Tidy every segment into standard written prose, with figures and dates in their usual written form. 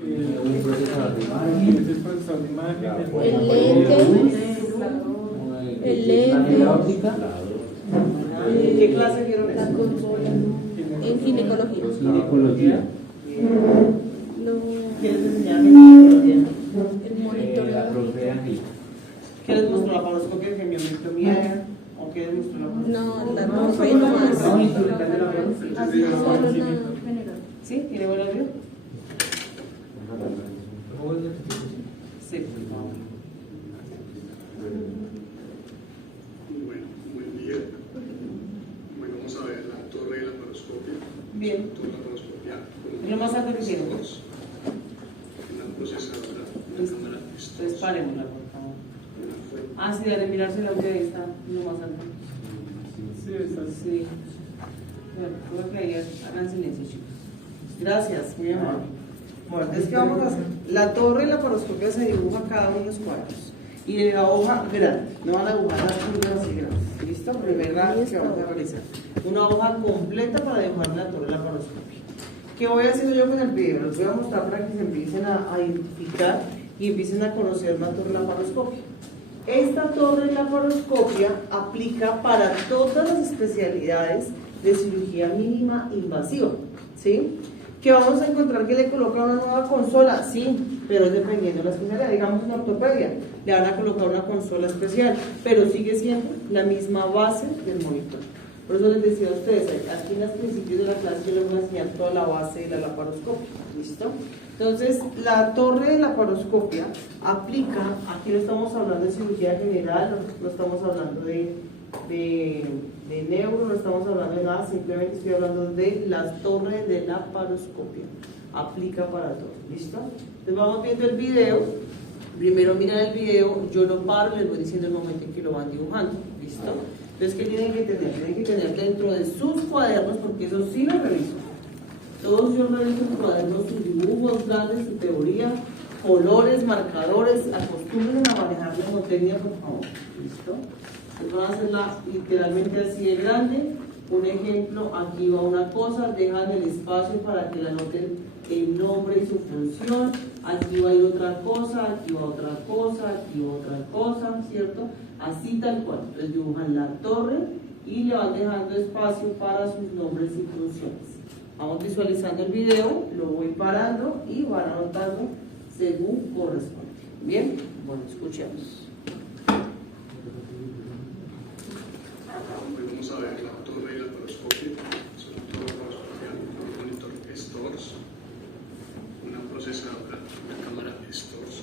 El procesador de imagen, Es el procesador de imagen, el lente, la óptica, ¿Qué clase vieron La eso? consola en ginecología. ginecología, ¿Quién les enseñaba ginecología? El monitoreo. la profe Angélica. ¿Qué les mostró la paroscopia de gemiometría? ¿O qué les mostró la paroscopia? No, la profe nomás. No, instrumental de la Solo una. ¿Sí? ¿Tiene buen audio? Sí. Bueno, buen día. Bueno, vamos a ver la torre de la paroscopia. Bien. Torre de la paroscopia. ¿Y lo más alto que tiene? Una procesadora, una Listo. cámara Entonces parémosla, por favor. una fuente. Ah, sí, de mirarse el audio ahí está lo más alto. Sí, es así. Sí. Bueno, creo que ahí hagan silencio, chicos. Gracias, muy amable. Bueno, entonces, ¿qué vamos a hacer? La torre de la paroscopia se dibuja cada uno de los cuadros. Y de la hoja grande, no van a dibujar las curvas así grandes. ¿Listo? Primera que vamos a realizar. Una hoja completa para dibujar la torre de la paroscopia. ¿Qué voy haciendo yo con el video? Les voy a mostrar para que se empiecen a identificar y empiecen a conocer la torre de la paroscopia. Esta torre de la paroscopia aplica para todas las especialidades de cirugía mínima invasiva, ¿sí? Que vamos a encontrar que le coloca una nueva consola, sí, pero es dependiendo de la especialidad. Digamos en ortopedia, le van a colocar una consola especial, pero sigue siendo la misma base del monitor. Por eso les decía a ustedes, aquí en los principios de la clase yo les voy a enseñar toda la base de la laparoscopia, ¿listo? Entonces, la torre de la laparoscopia aplica, aquí no estamos hablando de cirugía general, no estamos hablando de neuro, no estamos hablando de nada, simplemente estoy hablando de las torres de la laparoscopia. Aplica para todo, ¿listo? Entonces vamos viendo el video. Primero miran el video, yo lo paro, les voy diciendo el momento en que lo van dibujando, ¿listo? Entonces, ¿qué tienen que tener? Tienen que tener dentro de sus cuadernos, porque eso sí lo reviso. Todos yo reviso sus cuadernos, sus dibujos grandes, su teoría, colores, marcadores, acostumbren a manejar la mnemotecnia, por favor, ¿listo? Entonces van a hacerla literalmente así de grande. Un ejemplo, aquí va una cosa, dejan el espacio para que la anoten el nombre y su función. Aquí va a ir otra cosa, aquí va otra cosa, aquí va otra cosa, ¿cierto? Así tal cual. Entonces dibujan la torre y le van dejando espacio para sus nombres y funciones. Vamos visualizando el video, lo voy parando y van anotando según corresponde. Bien, bueno, escuchemos. Hoy vamos a ver la torre de la paroscopia. Es una torre de la paroscopia, un monitor STORS, una procesadora, una cámara STORS,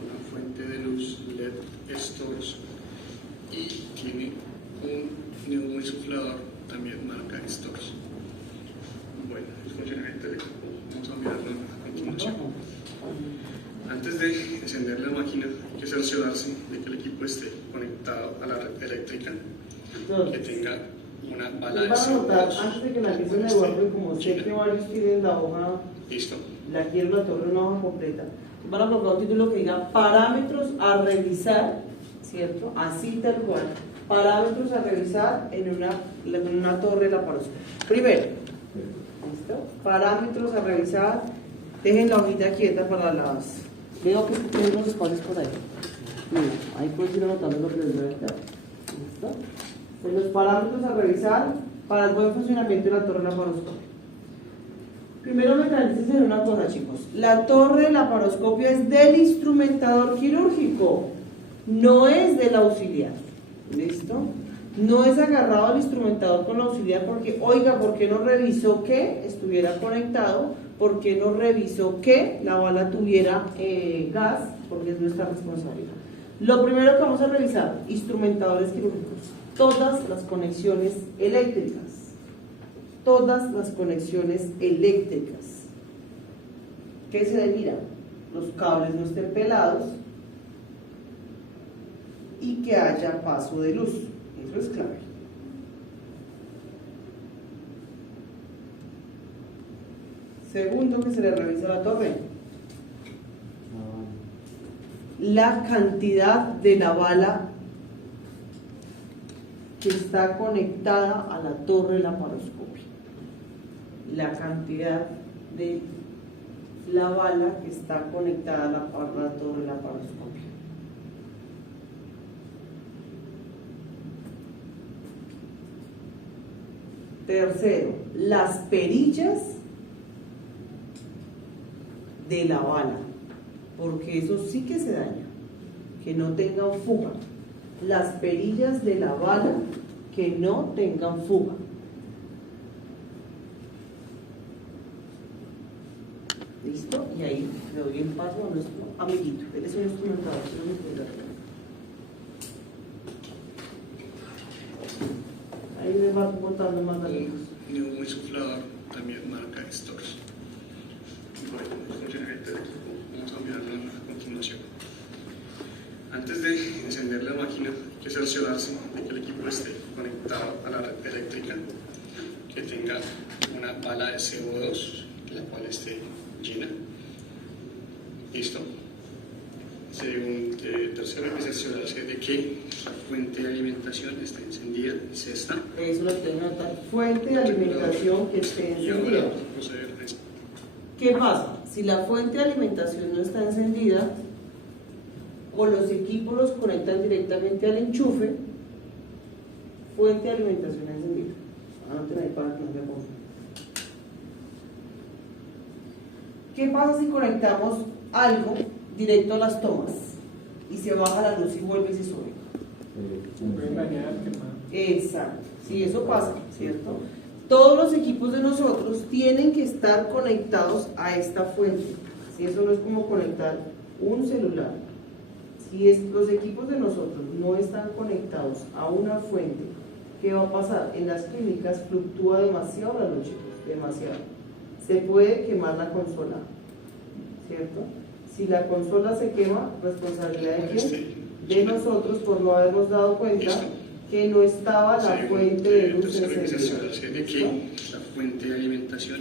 una fuente de luz LED STORS y tiene un neumoinsuflador también marca STORS. Bueno, el funcionamiento del equipo vamos a mirarlo a continuación. Antes de encender la máquina hay que cerciorarse de que el equipo esté conectado a la red eléctrica, que tenga una bala de Van a anotar, símbolos. antes de que la empiecen a dibujar, porque como sé que varios tienen la hoja, Listo. la quiero la torre en una hoja completa, van a colocar un título que diga parámetros a revisar, ¿cierto? Así tal cual, parámetros a revisar en una torre de la paroscopia. Primero, ¿listo? Parámetros a revisar, dejen la hojita quieta para las... Veo que tienen unos espacios por ahí. Mira, ahí puedes ir anotando lo que les voy a dar. ¿Listo? Pues los parámetros a revisar para el buen funcionamiento de la torre de la paroscopia. Primero mentalicen en una cosa, chicos. La torre de la paroscopia es del instrumentador quirúrgico, no es del auxiliar. ¿Listo? No es agarrado al instrumentador con la auxiliar porque, oiga, ¿por qué no revisó que estuviera conectado? ¿Por qué no revisó que la bala tuviera gas? Porque es nuestra responsabilidad. Lo primero que vamos a revisar, instrumentadores quirúrgicos, todas las conexiones eléctricas. Todas las conexiones eléctricas. ¿Qué se debe mirar? Los cables no estén pelados y que haya paso de luz. Eso es clave. Segundo, que se le revisa la torre. La cantidad de la bala que está conectada a la torre de la paroscopia. La cantidad de la bala que está conectada a la torre de la paroscopia. Tercero, las perillas de la bala, porque eso sí que se daña, que no tengan fuga. Las perillas de la bala que no tengan fuga. ¿Listo? Y ahí le doy el paso a nuestro amiguito. Él es un instrumentador. Ahí le va botando más datos. Un insuflador también marca Stors. Bueno, el funcionamiento del equipo vamos a mirarlo a continuación. Antes de encender la máquina hay que cerciorarse de que el equipo esté conectado a la red eléctrica, que tenga una pala de CO2, la cual esté llena. ¿Listo? Tercero, hay que cerciorarse de que la fuente de alimentación está encendida y se está. Eso lo tengo que notar. Fuente de alimentación que esté Y ahora encendida. vamos a proceder a esto. ¿Qué pasa? Si la fuente de alimentación no está encendida, o los equipos los conectan directamente al enchufe, fuente de alimentación encendida. Anoten ahí para que no se confundan. ¿Qué pasa si conectamos algo directo a las tomas y se baja la luz y vuelve y se sube? Pueden dañar, quemar. Exacto, sí, eso pasa, ¿cierto? Todos los equipos de nosotros tienen que estar conectados a esta fuente. Si eso no es como conectar un celular. Si los equipos de nosotros no están conectados a una fuente, ¿qué va a pasar? En las clínicas fluctúa demasiado la luz, demasiado. Se puede quemar la consola, ¿cierto? Si la consola se quema, ¿responsabilidad de quién? De nosotros por no habernos dado cuenta que no estaba la fuente de luz Tercero, hay que encendida. cerciorarse de que la fuente de alimentación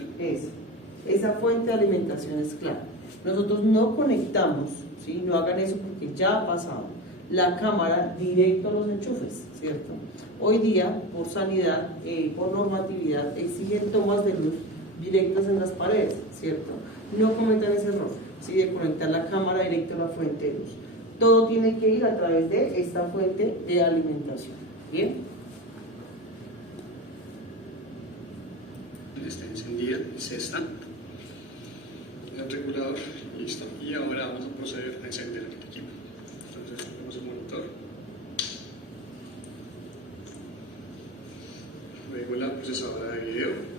Esa fuente de alimentación es clara. Nosotros no conectamos, ¿sí? No hagan eso porque ya ha pasado, la cámara directo a los enchufes, ¿cierto? Hoy día, por sanidad, por normatividad, exigen tomas de luz directas en las paredes, ¿cierto? No cometan ese error, ¿sí? De conectar la cámara directo a la fuente de luz. Todo tiene que ir a través de esta fuente de alimentación, ¿bien? está encendida y se está. El regulador, listo. Y ahora vamos a proceder a encender el equipo. Entonces, tenemos el monitor. Luego la procesadora de video.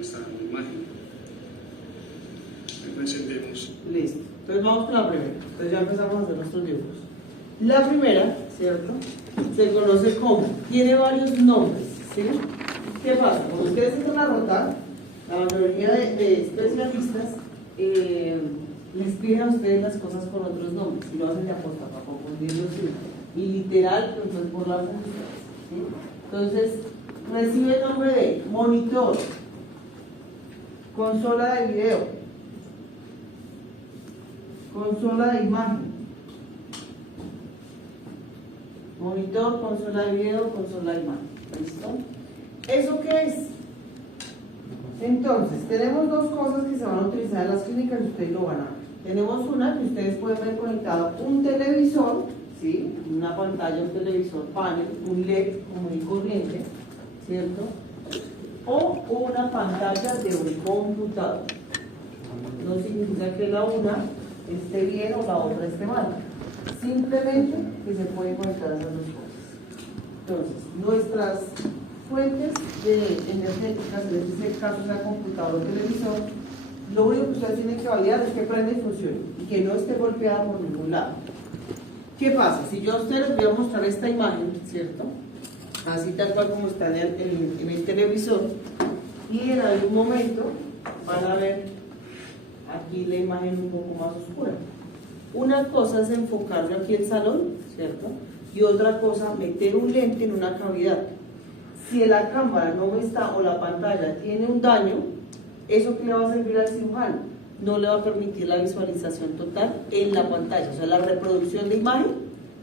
Está dando imagen. Luego encendemos. Listo. Entonces vamos con la primera. Entonces ya empezamos a hacer nuestros dibujos. La primera, ¿cierto? Se conoce como, tiene varios nombres, ¿sí? ¿Qué pasa? Cuando ustedes entran a rotar, la mayoría de especialistas les piden a ustedes las cosas con otros nombres y lo hacen de aposta para confundirlos, ¿sí? Y literal, pues por la función, ¿sí? Entonces, recibe el nombre de monitor, consola de video, consola de imagen, monitor, consola de video, consola de imagen. ¿Listo? ¿Eso qué es? Entonces, tenemos dos cosas que se van a utilizar en las clínicas y ustedes lo van a ver. Tenemos una que ustedes pueden ver conectado un televisor, ¿sí? Una pantalla, un televisor panel, un LED común y corriente, ¿cierto? O una pantalla de un computador. No significa que la una esté bien o la otra esté mal. Simplemente que se pueden conectar esas dos cosas. Entonces, nuestras fuentes energéticas, en este caso sea computador o televisor, lo único que ustedes tienen que validar es que prenda y funcione y que no esté golpeada por ningún lado. ¿Qué pasa? Si yo a ustedes les voy a mostrar esta imagen, ¿cierto? Así tal cual como está en el televisor, y en algún momento van a ver aquí la imagen un poco más oscura. Una cosa es enfocarlo aquí el salón, ¿cierto? Y otra cosa, meter un lente en una cavidad. Si la cámara no está o la pantalla tiene un daño, ¿eso qué le va a servir al cirujano? No le va a permitir la visualización total en la pantalla, o sea, la reproducción de imagen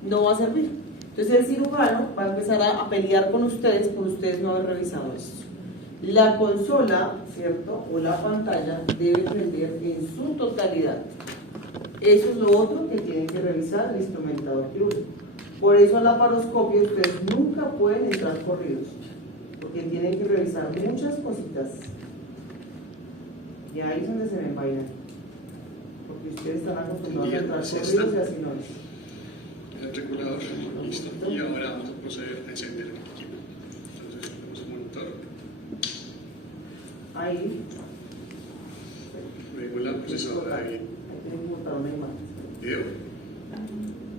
no va a servir. Entonces el cirujano va a empezar a pelear con ustedes por ustedes no haber revisado esto. La consola, ¿cierto? O la pantalla debe prender en su totalidad. Eso es lo otro que tienen que revisar el instrumentador quirúrgico. Por eso a la laparoscopia ustedes nunca pueden entrar corridos, porque tienen que revisar muchas cositas. Y ahí es donde se me envainan, porque ustedes están acostumbrados a entrar corridos y así no es. El regulador, listo. Y ahora vamos a proceder a encender el equipo. Entonces, ponemos el monitor. Ahí. Luego la procesadora de Ahí tienen que montar una imagen. video.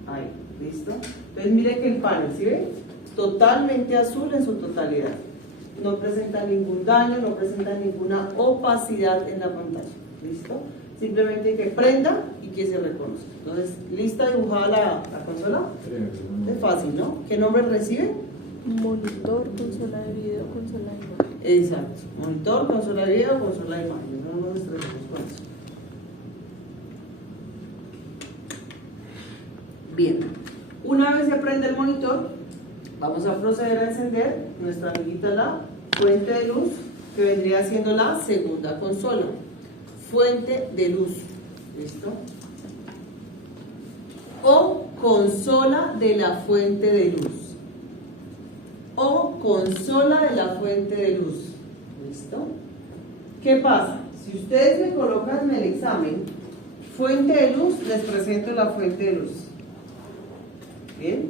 Ahí, ¿listo? Entonces mire que el panel, ¿sí ve? Totalmente azul en su totalidad. No presenta ningún daño, no presenta ninguna opacidad en la pantalla. ¿Listo? Simplemente que prenda y que se reconozca. Entonces, ¿lista dibujada la consola? Es fácil, ¿no? ¿Qué nombre recibe? Monitor, consola de video, consola de imagen. Exacto. Monitor, consola de video, consola de imagen. No nos estresemos con eso. Bien. Una vez se prende el monitor, vamos a proceder a encender nuestra amiguita la fuente de luz, que vendría siendo la segunda consola. Fuente de luz. ¿Listo? O consola de la fuente de luz. O consola de la fuente de luz. ¿Listo? ¿Qué pasa? Si ustedes me colocan en el examen fuente de luz, les presento la fuente de luz. Bien,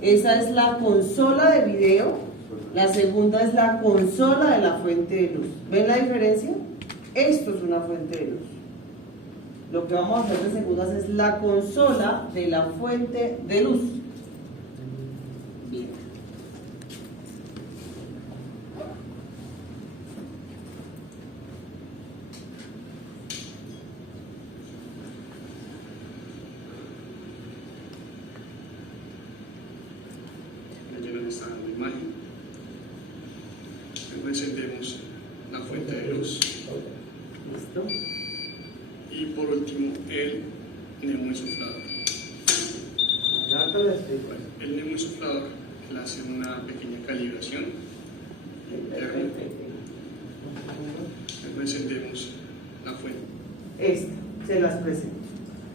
esa es la consola de video, la segunda es la consola de la fuente de luz. ¿Ven la diferencia? Esto es una fuente de luz. Lo que vamos a hacer de segundas es la consola de la fuente de luz. Bien. Llenan esta imagen. Luego encendemos la fuente de luz. ¿Listo? Y por último, el neumoinsuflador. Ya te lo explico. Bueno, el neumoinsuflador le hace una pequeña calibración interna. Luego encendemos la fuente. Esta, se las presento.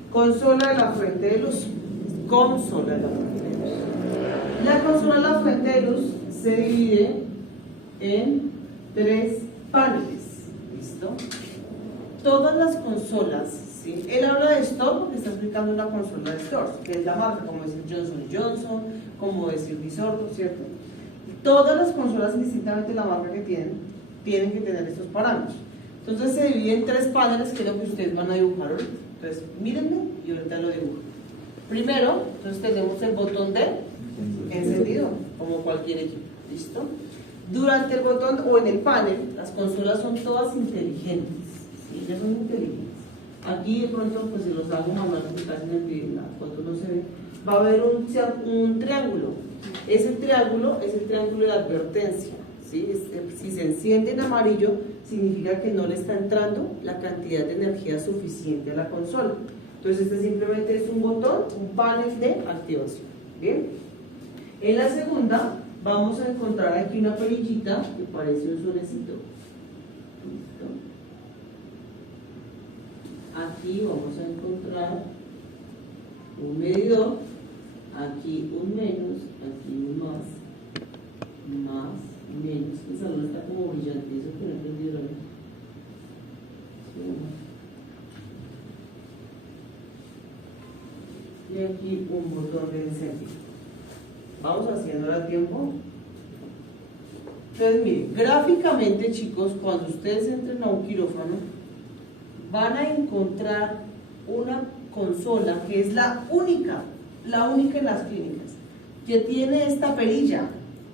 Consola de la fuente de luz. Consola de la fuente de luz. La consola de la fuente de luz se divide en 3 paneles. ¿Listo? Todas las consolas, ¿sí? Él habla de Storz porque está explicando una consola de Storz, que es la marca, como decir Johnson & Johnson, como decir Disordo, ¿cierto? Todas las consolas, indistintamente la marca que tienen que tener estos parámetros. Entonces se divide en 3 paneles, que es lo que ustedes van a dibujar ahorita. Entonces, mírenme y ahorita lo dibujo. Primero, entonces tenemos el botón de encendido, como cualquier equipo. ¿Listo? Durante el botón o en el panel, las consolas son todas inteligentes. ¿Sí? Ellas son inteligentes. Aquí de pronto, pues si los hago manualmente, casi en la foto no se ve, va a haber un triángulo. Ese triángulo es el triángulo de advertencia. ¿Sí? Si se enciende en amarillo, significa que no le está entrando la cantidad de energía suficiente a la consola. Entonces este simplemente es un botón, un panel de activación. Bien. En la segunda vamos a encontrar aquí una perillita que parece un solecito. ¿Listo? Aquí vamos a encontrar un medidor, aquí un menos, aquí un más, menos. El salón está como brillante, eso que no entendieron. Y aquí un botón de encendido. Vamos haciéndolo a tiempo. Entonces, miren, gráficamente, chicos, cuando ustedes entren a un quirófano, van a encontrar una consola que es la única en las clínicas, que tiene esta perilla,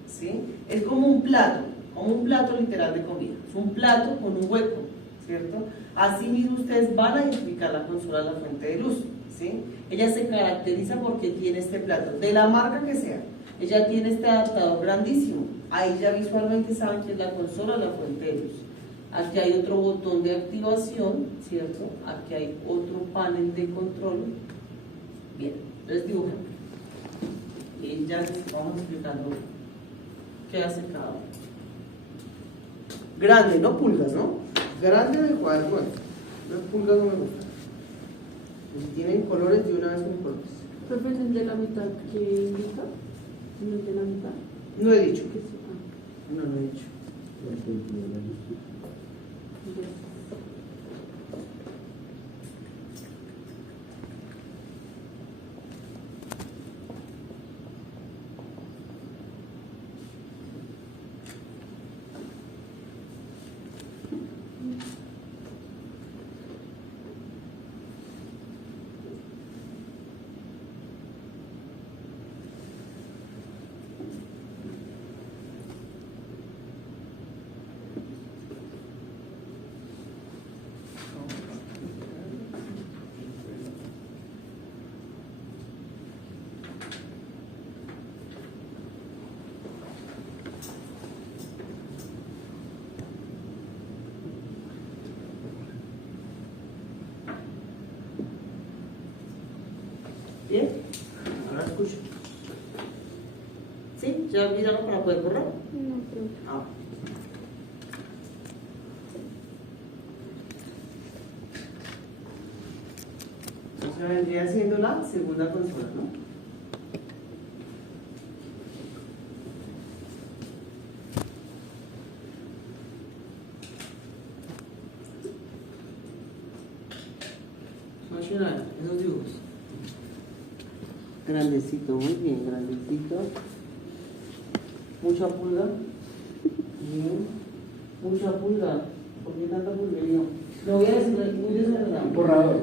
¿sí? Es como un plato literal de comida. Es un plato con un hueco, ¿cierto? Así mismo ustedes van a identificar la consola de la fuente de luz, ¿sí? Ella se caracteriza porque tiene este plato, de la marca que sea. Ella tiene este adaptador grandísimo. Ahí ya visualmente saben que es la consola de la fuente de luz. Aquí hay otro botón de activación, ¿cierto? Aquí hay otro panel de control. Bien, entonces dibujen. y ya les vamos explicando qué hace cada uno. Grande, no pulgas, ¿no? Grande de cuaderno. Las pulgas no me gustan. Si tienen colores, de una vez con colores. Profe, ¿el de la mitad qué indica? ¿El de la mitad? No he dicho. ¿Qué es? No he dicho. Bien, ahora escucho. ¿Sí? ¿Ya olvidaron para poder borrar? No, profe. Ah. Entonces vendría siendo la segunda consola, ¿no? Emocional, esos dibujos. Grandecito, muy bien, grandecito. Mucha pulga. Bien. Mucha pulga. ¿Por qué tanta pulguería? No voy a decir muy desordenado. Un borrador.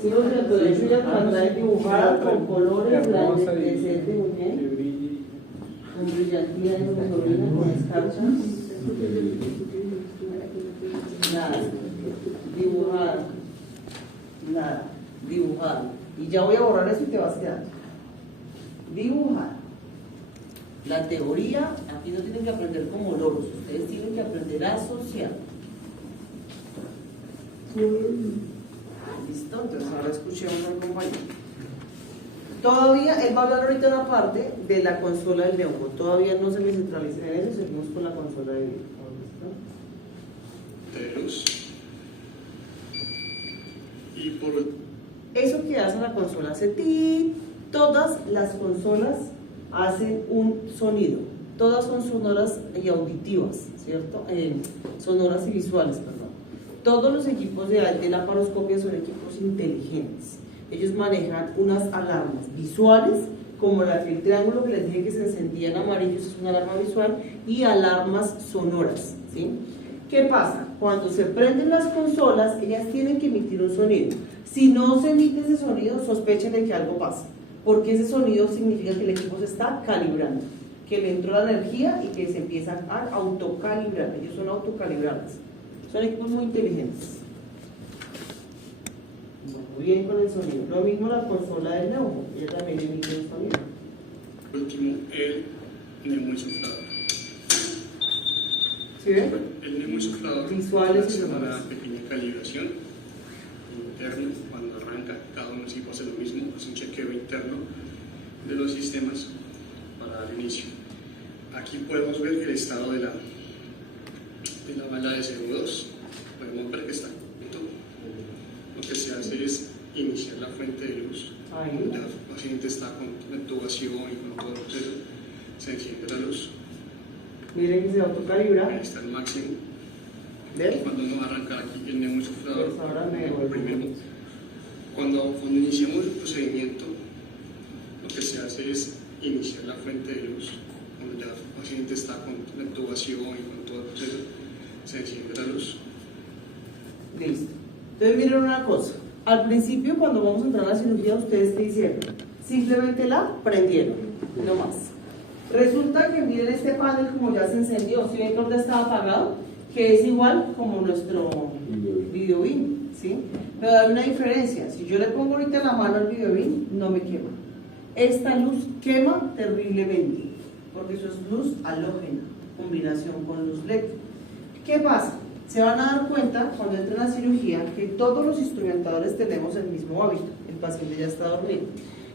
Sí, o sea, pero eso ya trata de dibujar con colores grandes, hermosa y decente, muy que bien. brille. Con brillantina y con sobrina, con escarcha. Nada. Dibujar. Nada. Dibujar. Y ya voy a borrar eso y te vas quedando. Dibujar. La teoría, aquí no tienen que aprender como loros, ustedes tienen que aprender a asociar. ¿Listo? Entonces ahora escuchemos al compañero. Todavía, él va a hablar ahorita una parte de la consola del neumo. Todavía no se me centraliza en eso, seguimos con la consola de video. ¿Listo? De luz. Y por Eso que hace la consola hace ti. Todas las consolas hacen un sonido. Todas son sonoras y auditivas, ¿cierto? Sonoras y visuales, perdón. Todos los equipos de laparoscopia son equipos inteligentes. Ellos manejan unas alarmas visuales, como la que el triángulo que les dije que se encendía en amarillo, es una alarma visual, y alarmas sonoras, ¿sí? ¿Qué pasa? Cuando se prenden las consolas, ellas tienen que emitir un sonido. Si no se emite ese sonido, sospechen de que algo pasa, porque ese sonido significa que el equipo se está calibrando, que le entró la energía y que se empieza a autocalibrar. Ellos son autocalibrables. Son equipos muy inteligentes. Muy bien con el sonido. Lo mismo la consola del neumo, ella también emite un sonido. último, el neumoinsuflador. ¿Sí ven? El neumoinsuflador Visuales y hace una sonoras. pequeña calibración interna. Cuando arranca, cada uno de los equipos hace lo mismo, hace un chequeo interno de los sistemas para dar inicio. Aquí podemos ver el estado de la bala de CO2. Podemos ver que está junto. Lo que se hace es iniciar la fuente de luz. Ahí. Cuando ya el paciente está con la intubación y con todo el proceso, se enciende la luz. Miren que se autocalibra. Ahí está el máximo. ¿Ven? Cuando uno arranca aquí el neumoinsuflador, Pues ahora me devuelvo. primero, cuando iniciamos el procedimiento, lo que se hace es iniciar la fuente de luz. Cuando ya el paciente está con la intubación y con todo el proceso, se enciende la luz. Listo. Entonces miren una cosa. Al principio, cuando vamos a entrar a la cirugía, ¿ustedes qué hicieron? Simplemente la prendieron, no más. Resulta que miren este panel como ya se encendió. Si ven que ahorita está apagado, que es igual como nuestro videobin, ¿sí? Pero hay una diferencia. Si yo le pongo ahorita la mano al videobin, no me quema. Esta luz quema terriblemente, porque eso es luz halógena, combinación con luz LED. ¿Qué pasa? Se van a dar cuenta cuando entren a cirugía que todos los instrumentadores tenemos el mismo hábito. El paciente ya está dormido.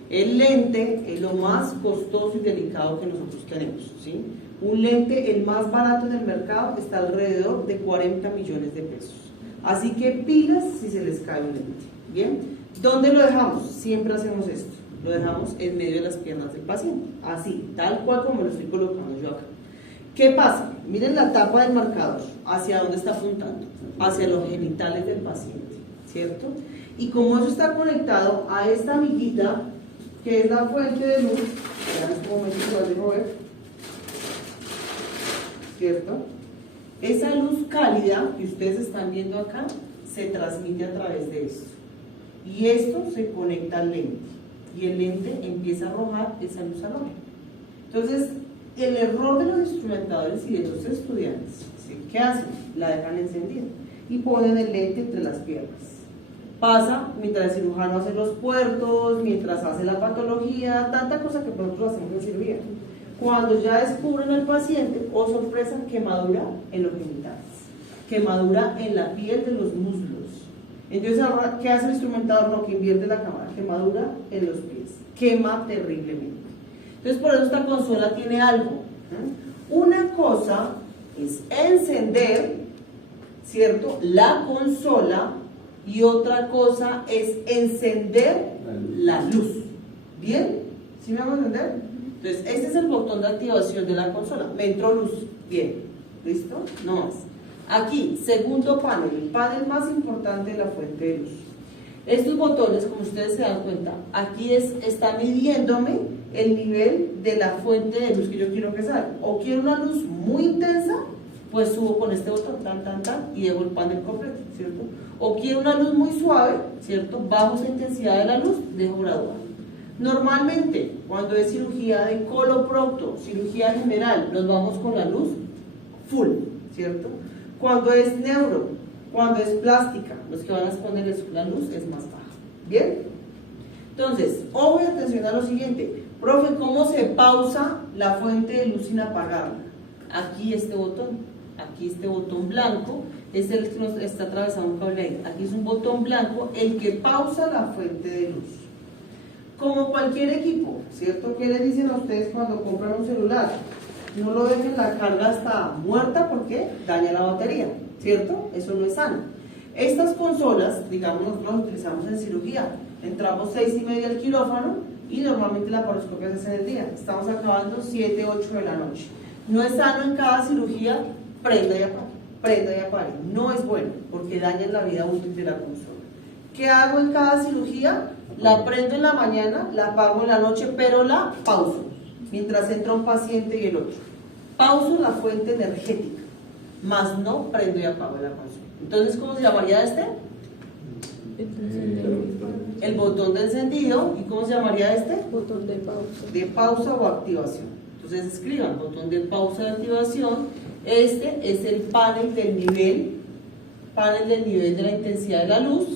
El lente es lo más costoso y delicado que nosotros tenemos, ¿sí? Un lente, el más barato en el mercado, está alrededor de 40 millones de pesos. Así que pilas si se les cae un lente. ¿Bien? ¿Dónde lo dejamos? Siempre hacemos esto. Lo dejamos en medio de las piernas del paciente. Así, tal cual como lo estoy colocando yo acá. ¿Qué pasa? Miren la tapa del marcador. ¿Hacia dónde está apuntando? Hacia los genitales del paciente, ¿cierto? Y como eso está conectado a esta amiguita, que es la fuente de luz, en este momento se va a mover, ¿cierto? Esa luz cálida que ustedes están viendo acá se transmite a través de esto. Y esto se conecta al lente. Y el lente empieza a arrojar esa luz al ojo. Entonces, el error de los instrumentadores y de los estudiantes, ¿sí? ¿Qué hacen? La dejan encendida y ponen el lente entre las piernas. Pasa mientras el cirujano hace los puertos, mientras hace la patología, tanta cosa que nosotros hacemos en cirugía. Cuando ya descubren al paciente, oh sorpresa, quemadura en los genitales, quemadura en la piel de los muslos. Entonces ahora, ¿qué hace el instrumentador? No, que invierte la cámara, quemadura en los pies, quema terriblemente. Entonces por eso esta consola tiene algo. Una cosa es encender, ¿cierto?, la consola, y otra cosa es encender la luz. ¿Bien? ¿Sí me van a entender? Entonces este es el botón de activación de la consola. Me entró luz. Bien. ¿Listo? No más. Aquí, segundo panel, el panel más importante de la fuente de luz. Estos botones, como ustedes se dan cuenta, aquí está midiéndome el nivel de la fuente de luz que yo quiero que salga. O quiero una luz muy intensa, pues subo con este botón, tan, tan, tan, y dejo el panel completo, ¿cierto? O quiero una luz muy suave, ¿cierto? Bajo esa intensidad de la luz, dejo gradual. Normalmente, cuando es cirugía de coloprocto, cirugía general, nos vamos con la luz full, ¿cierto? Cuando es neuro, cuando es plástica, los que van a exponer eso, la luz es más baja. ¿Bien? Entonces, ojo y atención a lo siguiente. Profe, ¿cómo se pausa la fuente de luz sin apagarla? Aquí este botón blanco es el que nos está atravesando un cable ahí. Aquí es un botón blanco el que pausa la fuente de luz. Como cualquier equipo, ¿cierto? ¿Qué le dicen a ustedes cuando compran un celular? No lo dejen la carga hasta muerta porque daña la batería, ¿cierto? Eso no es sano. Estas consolas, digamos, nosotros las utilizamos en cirugía. Entramos 6:30 al quirófano y normalmente la paroscopia se hace en el día. Estamos acabando 7, 8 de la noche. No es sano en cada cirugía, prenda y apague. No es bueno porque daña la vida útil de la consola. ¿Qué hago en cada cirugía? La prendo en la mañana, la apago en la noche, pero la pauso mientras entra un paciente y el otro. Pauso la fuente energética, más no prendo y apago la consola. Entonces, ¿cómo se llamaría este? El botón de encendido. ¿Y cómo se llamaría este? Botón de pausa. De pausa o activación. Entonces escriban, botón de pausa de activación. Este es el panel del nivel de la intensidad de la luz,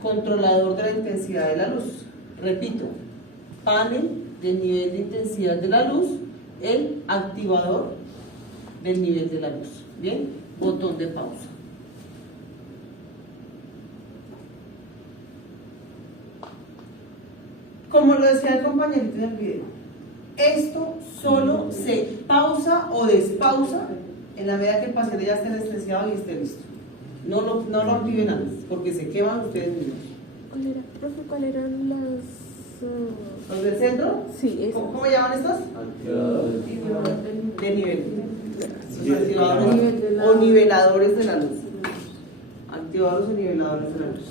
controlador de la intensidad de la luz. Repito, panel del nivel de intensidad de la luz, el activador del nivel de la luz. Bien, botón de pausa. Como lo decía el compañerito en el video, esto solo se pausa o despausa en la medida que el paciente ya esté anestesiado y esté listo. No lo activen antes, porque se queman ustedes mismos. Profe, ¿cuáles eran las...? ¿Los del centro? Sí, esas. ¿Cómo llaman estos? De nivel. Sí, Activadores o niveladores de la luz. Activadores o niveladores de la luz.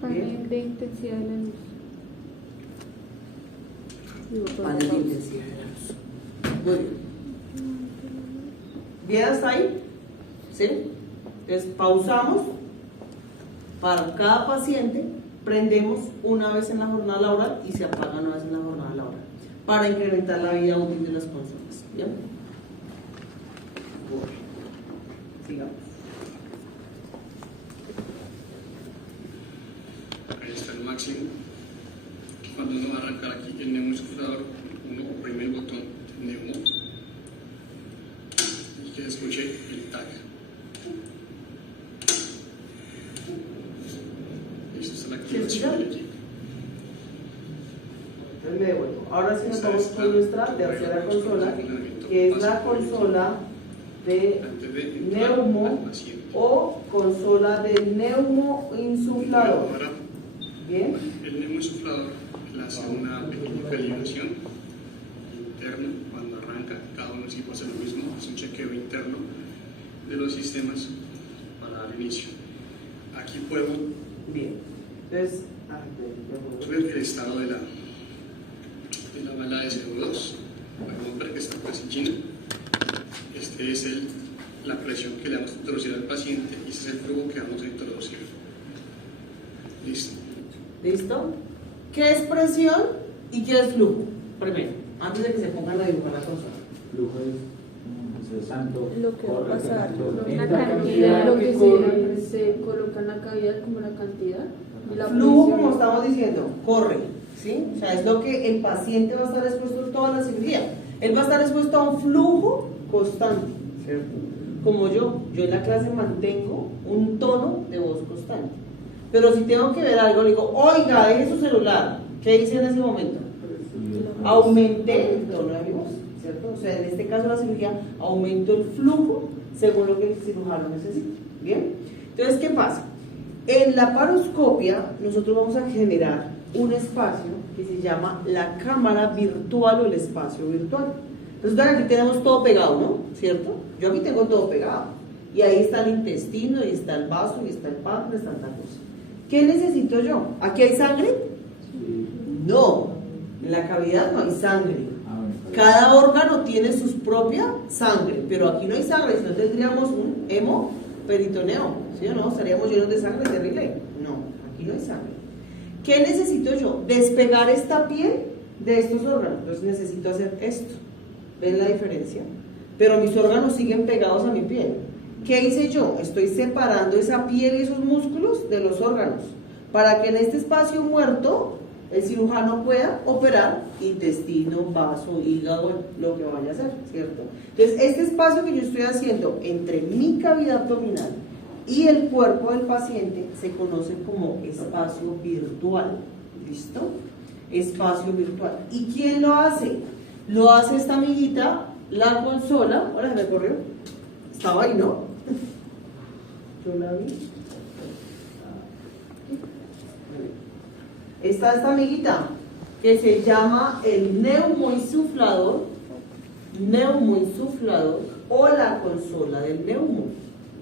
Panel de intensidad de la luz. Panel de intensidad de la luz. Muy bien. ¿Bien hasta ahí? ¿Sí? Entonces pausamos para cada paciente, prendemos una vez en la jornada laboral y se apaga una vez en la jornada laboral para incrementar la vida útil de las consolas. ¿Bien? Bueno, sigamos. Ahí está el máximo. Cuando uno va a arrancar aquí el neumosuflador, uno oprime el botón neumo y que escuche el tag. Esta es la activación del equipo. Ahora sí nos vamos con nuestra tercera consola, que es la consola de neumo o consola de neumo insuflador. Ahora, Bien. el neumoinsuflador le hace una pequeña calibración interna cuando arranca. Cada uno sí pasa lo mismo, es un chequeo interno de los sistemas para dar inicio. Aquí puedo Bien. Entonces, ver el estado de la bala de CO2. Podemos ver que está casi llena. Este es la presión que le vamos a introducir al paciente y ese es el flujo que vamos a introducir. Listo. ¿Listo? ¿Qué es presión y qué es flujo? Primero, antes de que se pongan a dibujar la consola. Flujo es tanto Lo que va a corre, pasar, tanto la entra, cantidad, lo que corre. se coloca en la cavidad como la cantidad. Y la Flujo, presión. como estamos diciendo, corre, ¿sí? O sea, es lo que el paciente va a estar expuesto toda la cirugía. Él va a estar expuesto a un flujo constante, ¿cierto? Como yo en la clase mantengo un tono de voz constante. Pero si tengo que ver algo, le digo, oiga, deje su celular. ¿Qué hice en ese momento? Aumenté el tono de mi voz, ¿cierto? O sea, en este caso la cirugía, aumento el flujo según lo que el cirujano necesita. ¿Bien? Entonces, ¿qué pasa? En la paroscopia, nosotros vamos a generar un espacio que se llama la cámara virtual o el espacio virtual. Entonces, aquí tenemos todo pegado, ¿no? ¿Cierto? Yo aquí tengo todo pegado. Y ahí está el intestino, y está el vaso, y está el páncreas, está tanta cosa. ¿Qué necesito yo? ¿Aquí hay sangre? No. En la cavidad no hay sangre. Cada órgano tiene su propia sangre, pero aquí no hay sangre, si no tendríamos un hemoperitoneo, ¿sí o no? Estaríamos llenos de sangre terrible. No, aquí no hay sangre. ¿Qué necesito yo? Despegar esta piel de estos órganos. Entonces necesito hacer esto. ¿Ven la diferencia? Pero mis órganos siguen pegados a mi piel. ¿Qué hice yo? Estoy separando esa piel y esos músculos de los órganos para que en este espacio muerto el cirujano pueda operar intestino, vaso, hígado, lo que vaya a hacer, ¿cierto? Entonces, este espacio que yo estoy haciendo entre mi cavidad abdominal y el cuerpo del paciente se conoce como espacio virtual. ¿Listo? Espacio virtual. ¿Y quién lo hace? Lo hace esta amiguita, la consola. Ahora se me corrió. Estaba ahí, ¿no? Yo la vi. Está esta amiguita que se llama el neumoinsuflador o la consola del neumo.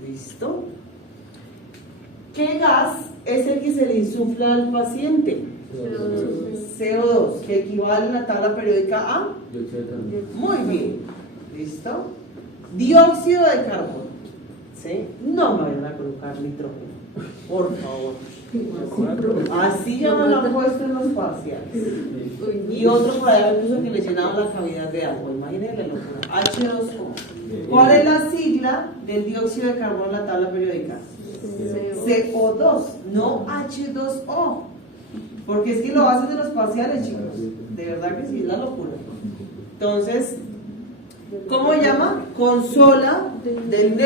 ¿Listo? ¿Qué gas es el que se le insufla al paciente? CO2, que equivale en la tabla periódica a. Muy bien. ¿Listo? Dióxido de carbono. ¿Sí? No me vayan a colocar nitrógeno, por favor. Así ya me lo han puesto en los parciales. Y otro por allá incluso que le llenaban la cavidad de agua. Imagínense la locura. H2O. ¿Cuál es la sigla del dióxido de carbono en la tabla periódica? CO2, no H2O. Porque es que lo hacen en los parciales, chicos. De verdad que sí, es la locura. Entonces, ¿cómo llama? Consola del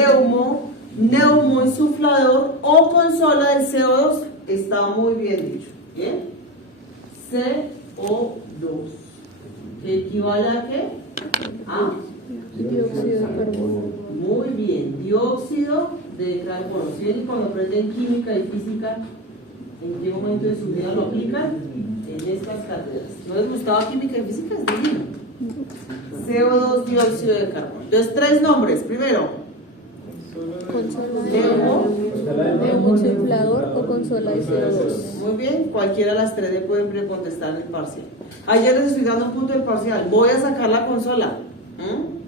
neumoinsuflador o consola del CO2. Está muy bien dicho. ¿Bien? CO2. ¿Que equivale a qué? A Dióxido de carbono. muy bien, dióxido de carbono. ¿Sí? Cuando aprenden química y física, ¿en qué momento de su vida lo aplican? En estas cátedras. ¿No les gustaba química y física? Es divino. CO2, dióxido de carbono. Entonces, 3 nombres. Primero, Neumoinsuflador o consola de CO2. muy bien, cualquiera de las 3 le pueden contestar en el parcial. Ayer les estoy dando un punto del parcial. Voy a sacar la consola.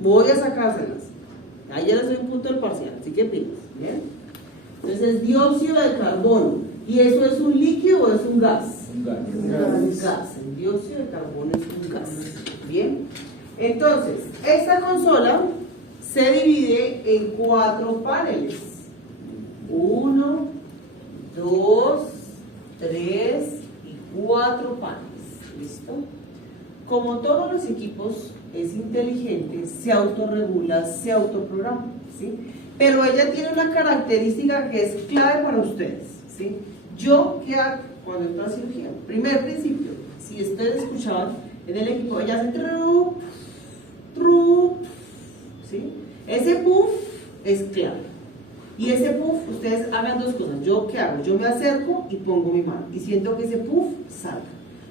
Voy a sacárselas. Ayer les doy un punto del parcial, así que pilas. ¿Bien? Entonces es dióxido de carbono. ¿Y eso es un líquido o es un gas? Un gas. Un gas. El dióxido de carbono es un gas. Bien. Entonces, esta consola se divide en 4 paneles. 1, 2, 3 y 4 paneles. ¿Listo? Como todos los equipos es inteligente, se autorregula, se autoprograma, ¿sí? Pero ella tiene una característica que es clave para ustedes, ¿sí? Yo, ¿qué hago cuando entro a cirugía? Primer principio, si ustedes escuchaban En el equipo ella hace trup, trup, ¿sí? Ese puff es clave. Y ese puff, ustedes hagan dos cosas. ¿Yo qué hago? Yo me acerco y pongo mi mano y siento que ese puff salga.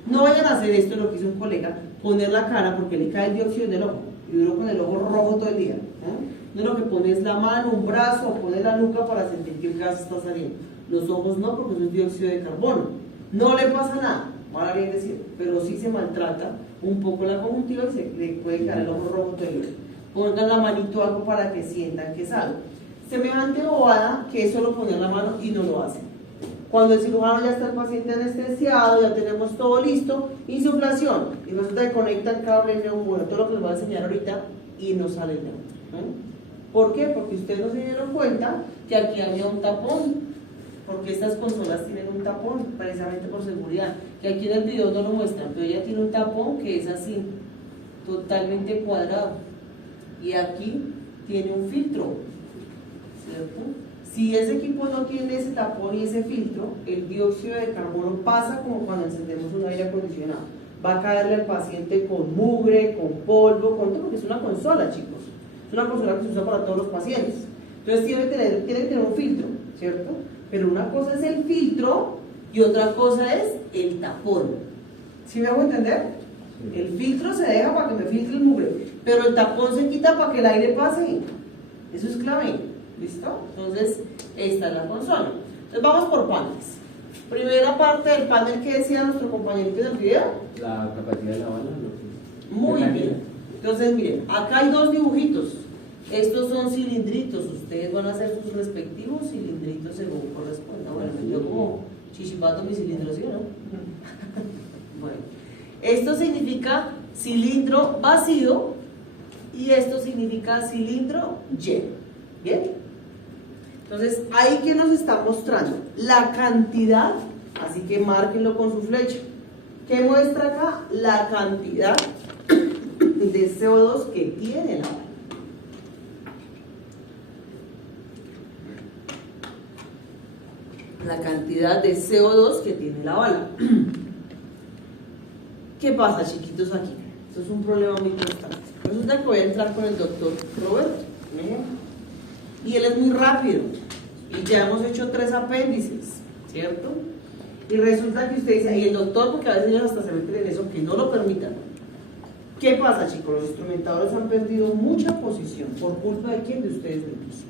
No vayan a hacer esto, lo que hizo un colega, poner la cara porque le cae el dióxido en el ojo y duro con el ojo rojo todo el día. No lo que pone es la mano, un brazo o pone la nuca para sentir que el gas está saliendo. Los ojos no, porque eso es dióxido de carbono. No le pasa nada, para bien decir, pero sí se maltrata un poco la conjuntiva y se le puede caer el ojo rojo todo el día. Pongan la manito algo para que sientan que sale. Semejante bobada que es solo poner la mano y no lo hacen. Cuando el cirujano ya está el paciente anestesiado, ya tenemos todo listo, insuflación, y resulta que conecta el cable neumónico, todo lo que les voy a enseñar ahorita, y no sale el neumónico. ¿Por qué? Porque ustedes no se dieron cuenta que aquí había un tapón, porque estas consolas tienen un tapón, precisamente por seguridad, que aquí en el video no lo muestran, pero ella tiene un tapón que es así, totalmente cuadrado, y aquí tiene un filtro, ¿cierto? Si ese equipo no tiene ese tapón y ese filtro, el dióxido de carbono pasa como cuando encendemos un aire acondicionado. Va a caerle al paciente con mugre, con polvo, con todo, porque es una consola, chicos. Es una consola que se usa para todos los pacientes. Entonces tiene que tener un filtro, ¿cierto? Pero una cosa es el filtro y otra cosa es el tapón. ¿Sí me hago entender? Sí. El filtro se deja para que me filtre el mugre, pero el tapón se quita para que el aire pase. Eso es clave. ¿Listo? Entonces, esta es la consola. Entonces, vamos por paneles. Primera parte del panel que decía nuestro compañerito del video. La capacidad de la bala. Muy bien. Entonces, miren, acá hay dos dibujitos. Estos son cilindritos. Ustedes van a hacer sus respectivos cilindritos según corresponda. Bueno, yo como chichipato mi cilindro, ¿sí o no? Bueno, esto significa cilindro vacío y esto significa cilindro lleno. ¿Bien? Entonces, ahí que nos está mostrando la cantidad, así que márquenlo con su flecha. ¿Qué muestra acá? La cantidad de CO2 que tiene la bala. La cantidad de CO2 que tiene la bala. ¿Qué pasa, chiquitos, aquí? Esto es un problema muy constante. Resulta que voy a entrar con el doctor Roberto. Y él es muy rápido y ya hemos hecho 3 apéndices, ¿cierto? Y resulta que usted dice, y el doctor, porque a veces ellos hasta se meten en eso, que no lo permitan. ¿Qué pasa, chicos? Los instrumentadores han perdido mucha posición. ¿Por culpa de quién? De ustedes mismos.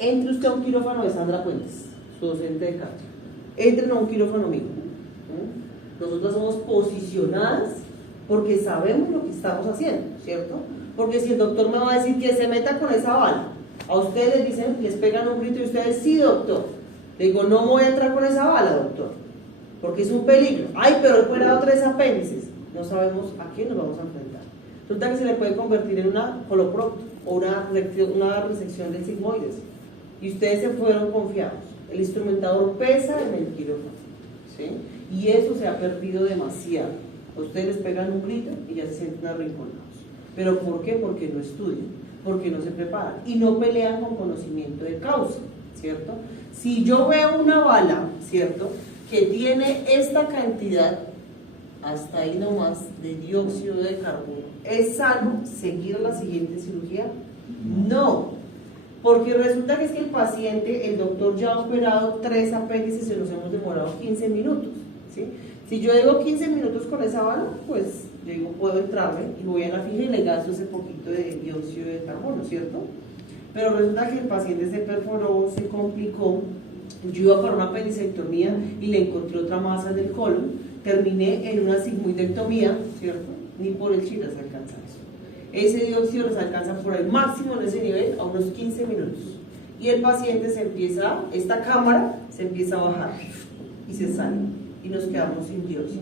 Entre usted a un quirófano de Sandra Fuentes, su docente de cátedra. Entren a un quirófano mío. Nosotros somos posicionadas porque sabemos lo que estamos haciendo, ¿cierto? Porque si el doctor me va a decir que se meta con esa bala, a ustedes les dicen, les pegan un grito y ustedes, sí, doctor. Le digo, no voy a entrar con esa bala, doctor, porque es un peligro. Ay, pero él fue dado 3 apéndices. No sabemos a quién nos vamos a enfrentar. Resulta que se le puede convertir en una coloprocto o una resección del sigmoides. Y ustedes se fueron confiados. El instrumentador pesa en el quirófano, ¿sí? Y eso se ha perdido demasiado. A ustedes les pegan un grito y ya se sienten arrinconados. ¿Pero por qué? Porque no estudian, porque no se preparan y no pelean con conocimiento de causa, ¿cierto? Si yo veo una bala, ¿cierto?, que tiene esta cantidad, hasta ahí nomás, de dióxido de carbono, ¿es sano seguir la siguiente cirugía? No, porque resulta que es que el paciente, el doctor ya ha operado 3 apéndices y nos hemos demorado 15 minutos, ¿sí? Si yo digo 15 minutos con esa bala, pues yo digo, puedo entrarme y voy a la fija y le gasto ese poquito de dióxido de carbono, ¿cierto? Pero resulta que el paciente se perforó, se complicó, yo iba para una apendicectomía y le encontré otra masa del colon, terminé en una sigmoidectomía, ¿cierto? Ni por el chile se alcanza eso. Ese dióxido les alcanza por el máximo en ese nivel a unos 15 minutos. Y el paciente se empieza, esta cámara se empieza a bajar y se sale y nos quedamos sin dióxido.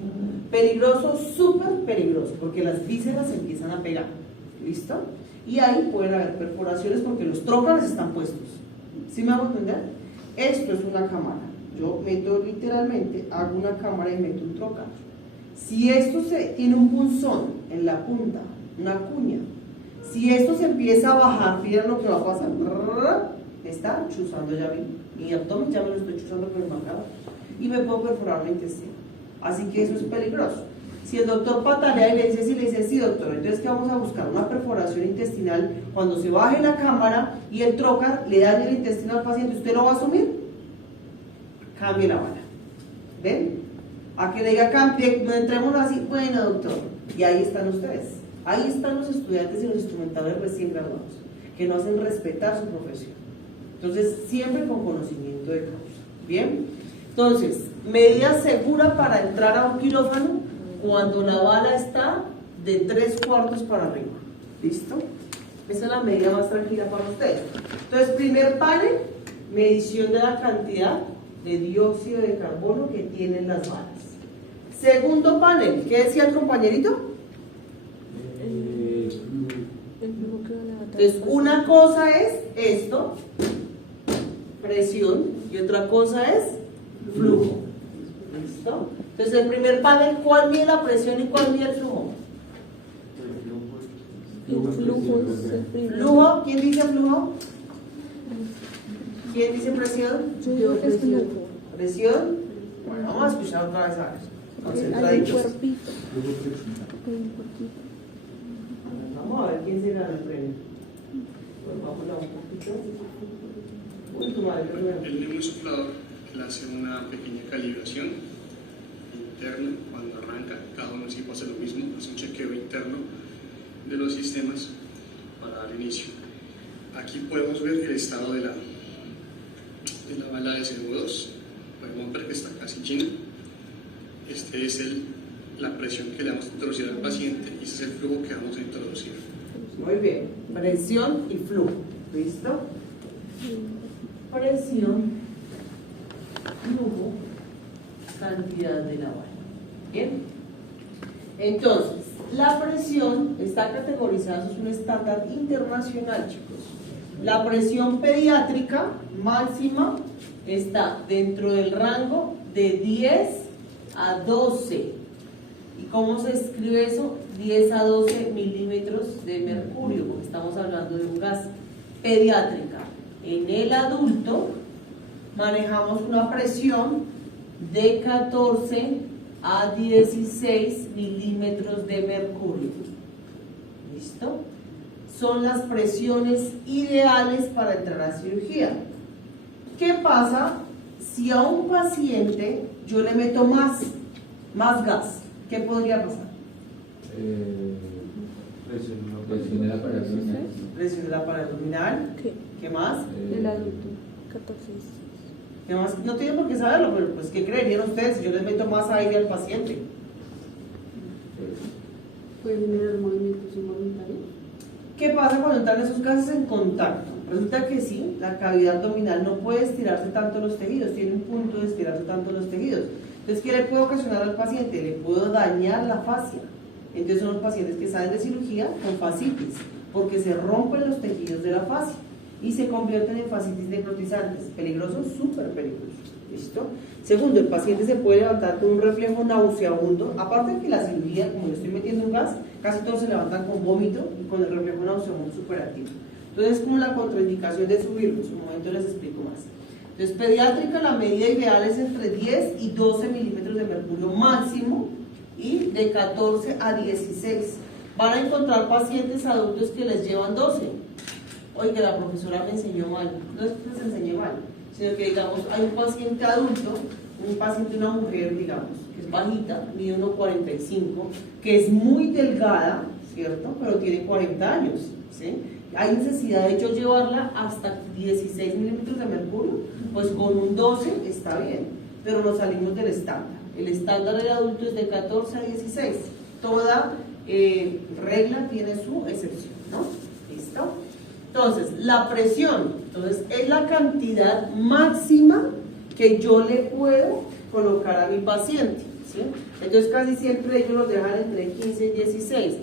Peligroso, súper peligroso, porque las vísceras se empiezan a pegar, ¿listo? Y ahí pueden haber perforaciones porque los trócanos están puestos. ¿Sí me hago entender? Esto es una cámara. Yo meto literalmente, hago una cámara y meto un trócano. Si esto tiene un punzón en la punta, una cuña, si esto se empieza a bajar, miren lo que va a pasar. Me está chuzando ya mi abdomen, ya me lo estoy chuzando por el macabro. Y me puedo perforar el intestino. Así que eso es peligroso. Si el doctor patalea y le dice, sí doctor, entonces ¿qué vamos a buscar? Una perforación intestinal. Cuando se baje la cámara y el trocar le daña el intestino al paciente, ¿usted lo va a asumir? Cambie la bala. ¿Ven? A que le diga, cambie, no entremos así, bueno doctor. Y ahí están ustedes. Ahí están los estudiantes y los instrumentadores recién graduados, que no hacen respetar su profesión. Entonces, siempre con conocimiento de causa. ¿Bien? Entonces, medida segura para entrar a un quirófano cuando la bala está de 3/4 para arriba. ¿Listo? Esa es la medida más tranquila para ustedes. Entonces, primer panel, medición de la cantidad de dióxido de carbono que tienen las balas. Segundo panel, ¿qué decía el compañerito? El flujo que va a levantar. Entonces, una cosa es esto, presión, y otra cosa es flujo. ¿Listo? Entonces, el primer panel, ¿cuál mide la presión y cuál mide el flujo? El flujo es el primero. ¿Flujo? ¿Quién dice flujo? ¿Quién dice presión? Yo digo que es flujo. ¿Presión? Bueno, vamos a escuchar otra vez a ver. Hay un Concentraditos. cuerpito. Hay un cuerpito. Vamos a ver quién se gana el premio. Pues vamos a un poquito. Uy, tu madre, primero. El neumosoplador le hace una pequeña calibración interna cuando arranca. Cada uno sí hace lo mismo, hace un chequeo interno de los sistemas para dar inicio. Aquí podemos ver el estado de la bala de CO2. Podemos ver que está casi llena. Este es la presión que le vamos a introducir al paciente y ese es el flujo que vamos a introducir. Muy bien, presión y flujo. ¿Listo? Presión, flujo, cantidad de la bala. Bien. Entonces, la presión está categorizada, eso es un estándar internacional, chicos. La presión pediátrica máxima está dentro del rango de 10 a 12. ¿Y cómo se escribe eso? 10 a 12 milímetros de mercurio, porque estamos hablando de un gas pediátrica. En el adulto manejamos una presión de 14 a 16 milímetros de mercurio. ¿Listo? Son las presiones ideales para entrar a cirugía. ¿Qué pasa si a un paciente yo le meto más gas? ¿Qué podría pasar? Presión de la pared abdominal. Presión de la pared abdominal. ¿Qué? ¿Qué más? El adulto. 14. ¿Qué más? No tienen por qué saberlo, pero pues ¿qué creerían ustedes si yo les meto más aire al paciente? ¿Puede generar movimientos involuntarios? ¿Qué pasa cuando entran esos gases en contacto? Resulta que sí, la cavidad abdominal no puede estirarse tanto los tejidos, tiene un punto de estirarse tanto los tejidos. Entonces, ¿qué le puedo ocasionar al paciente? Le puedo dañar la fascia. Entonces son los pacientes que salen de cirugía con fascitis, porque se rompen los tejidos de la fascia y se convierten en fascitis necrotizantes. Peligroso, súper peligroso. ¿Listo? Segundo, el paciente se puede levantar con un reflejo nauseabundo. Aparte de que la cirugía, como le estoy metiendo un gas, casi todos se levantan con vómito y con el reflejo nauseabundo súper activo. Entonces es como la contraindicación de subirlo. En un momento les explico más. Entonces, pediátrica, la medida ideal es entre 10 y 12 milímetros de mercurio máximo y de 14 a 16. Van a encontrar pacientes adultos que les llevan 12. Oiga, la profesora me enseñó mal. No es que les enseñe mal, sino que, digamos, hay un paciente adulto, un paciente, una mujer, digamos, que es bajita, mide 1,45, que es muy delgada, ¿cierto? Pero tiene 40 años, ¿sí? Hay necesidad de yo llevarla hasta 16 milímetros de mercurio, pues con un 12 está bien, pero nos salimos del estándar. El estándar del adulto es de 14 a 16. Toda regla tiene su excepción, ¿no? ¿Listo? Entonces, la presión, entonces, es la cantidad máxima que yo le puedo colocar a mi paciente, ¿sí? Entonces, casi siempre ellos los dejan entre 15 y 16.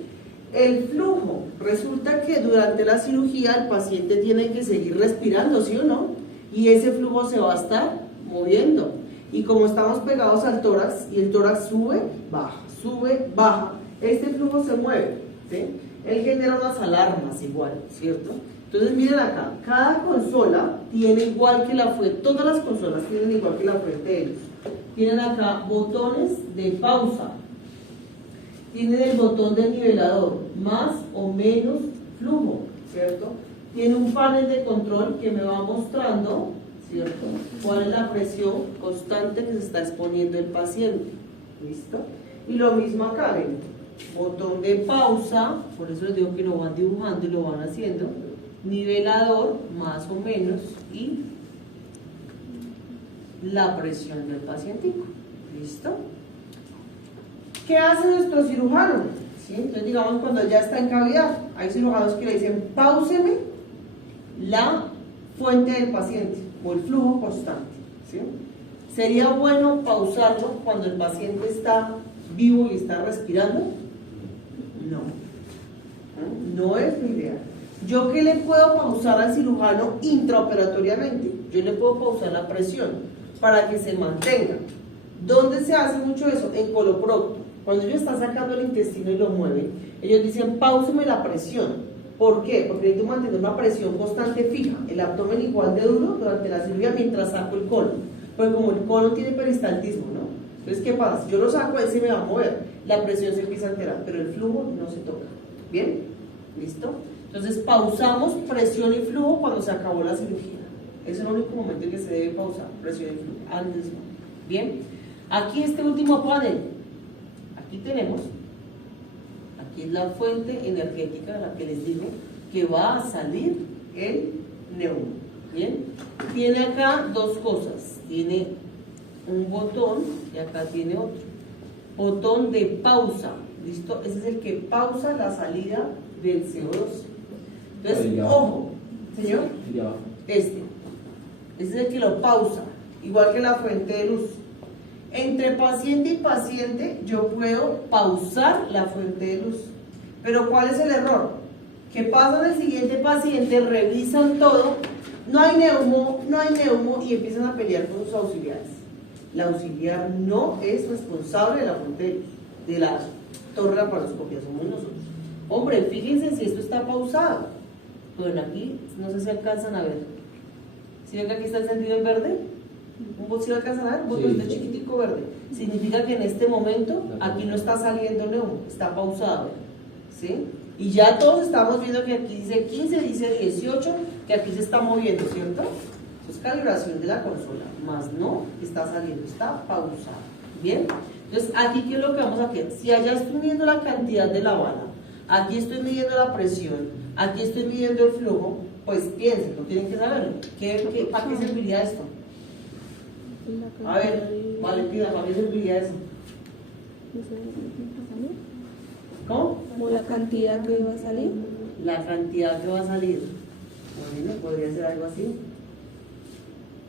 El flujo, resulta que durante la cirugía el paciente tiene que seguir respirando, ¿sí o no? Y ese flujo se va a estar moviendo. Y como estamos pegados al tórax y el tórax sube, baja, este flujo se mueve, ¿sí? Él genera unas alarmas igual, ¿cierto? Entonces miren acá, cada consola tiene igual que la fuente, todas las consolas tienen igual que la fuente de ellos. Tienen acá botones de pausa. tienen el botón de nivelador, más o menos flujo, ¿cierto? Tiene un panel de control que me va mostrando, ¿cierto?, cuál es la presión constante que se está exponiendo el paciente. ¿Listo? Y lo mismo acá, ven, botón de pausa, por eso les digo que lo van dibujando y lo van haciendo, nivelador, más o menos, y la presión del pacientico. ¿Listo? ¿Qué hace nuestro cirujano? ¿Sí? Entonces, digamos, cuando ya está en cavidad, hay cirujanos que le dicen, páuseme la fuente del paciente o el flujo constante. ¿Sí? ¿Sería bueno pausarlo cuando el paciente está vivo y está respirando? No. No es lo ideal. ¿Yo qué le puedo pausar al cirujano intraoperatoriamente? Yo le puedo pausar la presión para que se mantenga. ¿Dónde se hace mucho eso? En coloprocto. Cuando ellos están sacando el intestino y lo mueven, ellos dicen, páuseme la presión. ¿Por qué? Porque necesito mantener una presión constante fija, el abdomen igual de duro durante la cirugía mientras saco el colon. Porque como el colon tiene peristaltismo, ¿no? Entonces, ¿qué pasa? Si yo lo saco, él se me va a mover, la presión se empieza a alterar, pero el flujo no se toca. ¿Bien? ¿Listo? Entonces, pausamos presión y flujo cuando se acabó la cirugía. Ese es el único momento en que se debe pausar, presión y flujo. Antes no. ¿Bien? Aquí este último panel, aquí tenemos, aquí es la fuente energética de la que les digo que va a salir el neumo. ¿Bien? Tiene acá dos cosas, tiene un botón y acá tiene otro. Botón de pausa, ¿listo? Ese es el que pausa la salida del CO2. Entonces, ojo, señor, este es el que lo pausa, igual que la fuente de luz. Entre paciente y paciente yo puedo pausar la fuente de luz, pero ¿cuál es el error? Que pasan al siguiente paciente, revisan todo, no hay neumo y empiezan a pelear con sus auxiliares. La auxiliar no es responsable de la fuente de luz, de la torre de laparoscopia, somos nosotros. Hombre, fíjense si esto está pausado. Bueno, aquí no sé si alcanzan a ver. ¿Sí ven que aquí está encendido en verde? ¿Sí lo alcanzan a ver? Un botoncito chiquitico verde. Significa que en este momento aquí no está saliendo neumo, está pausado. ¿Sí? Y ya todos estamos viendo que aquí dice 15, dice 18, que aquí se está moviendo, ¿cierto? Eso es calibración de la consola, más no está saliendo, está pausado. ¿Bien? Entonces, aquí, ¿qué es lo que vamos a hacer? Si allá estoy midiendo la cantidad de la bala, aquí estoy midiendo la presión, aquí estoy midiendo el flujo, pues piensen, no tienen que saberlo. ¿Para qué serviría esto? A ver, Valentina, ¿para qué serviría eso? ¿Cómo? Como la cantidad que va a salir. La cantidad que va a salir. Bueno, podría ser algo así.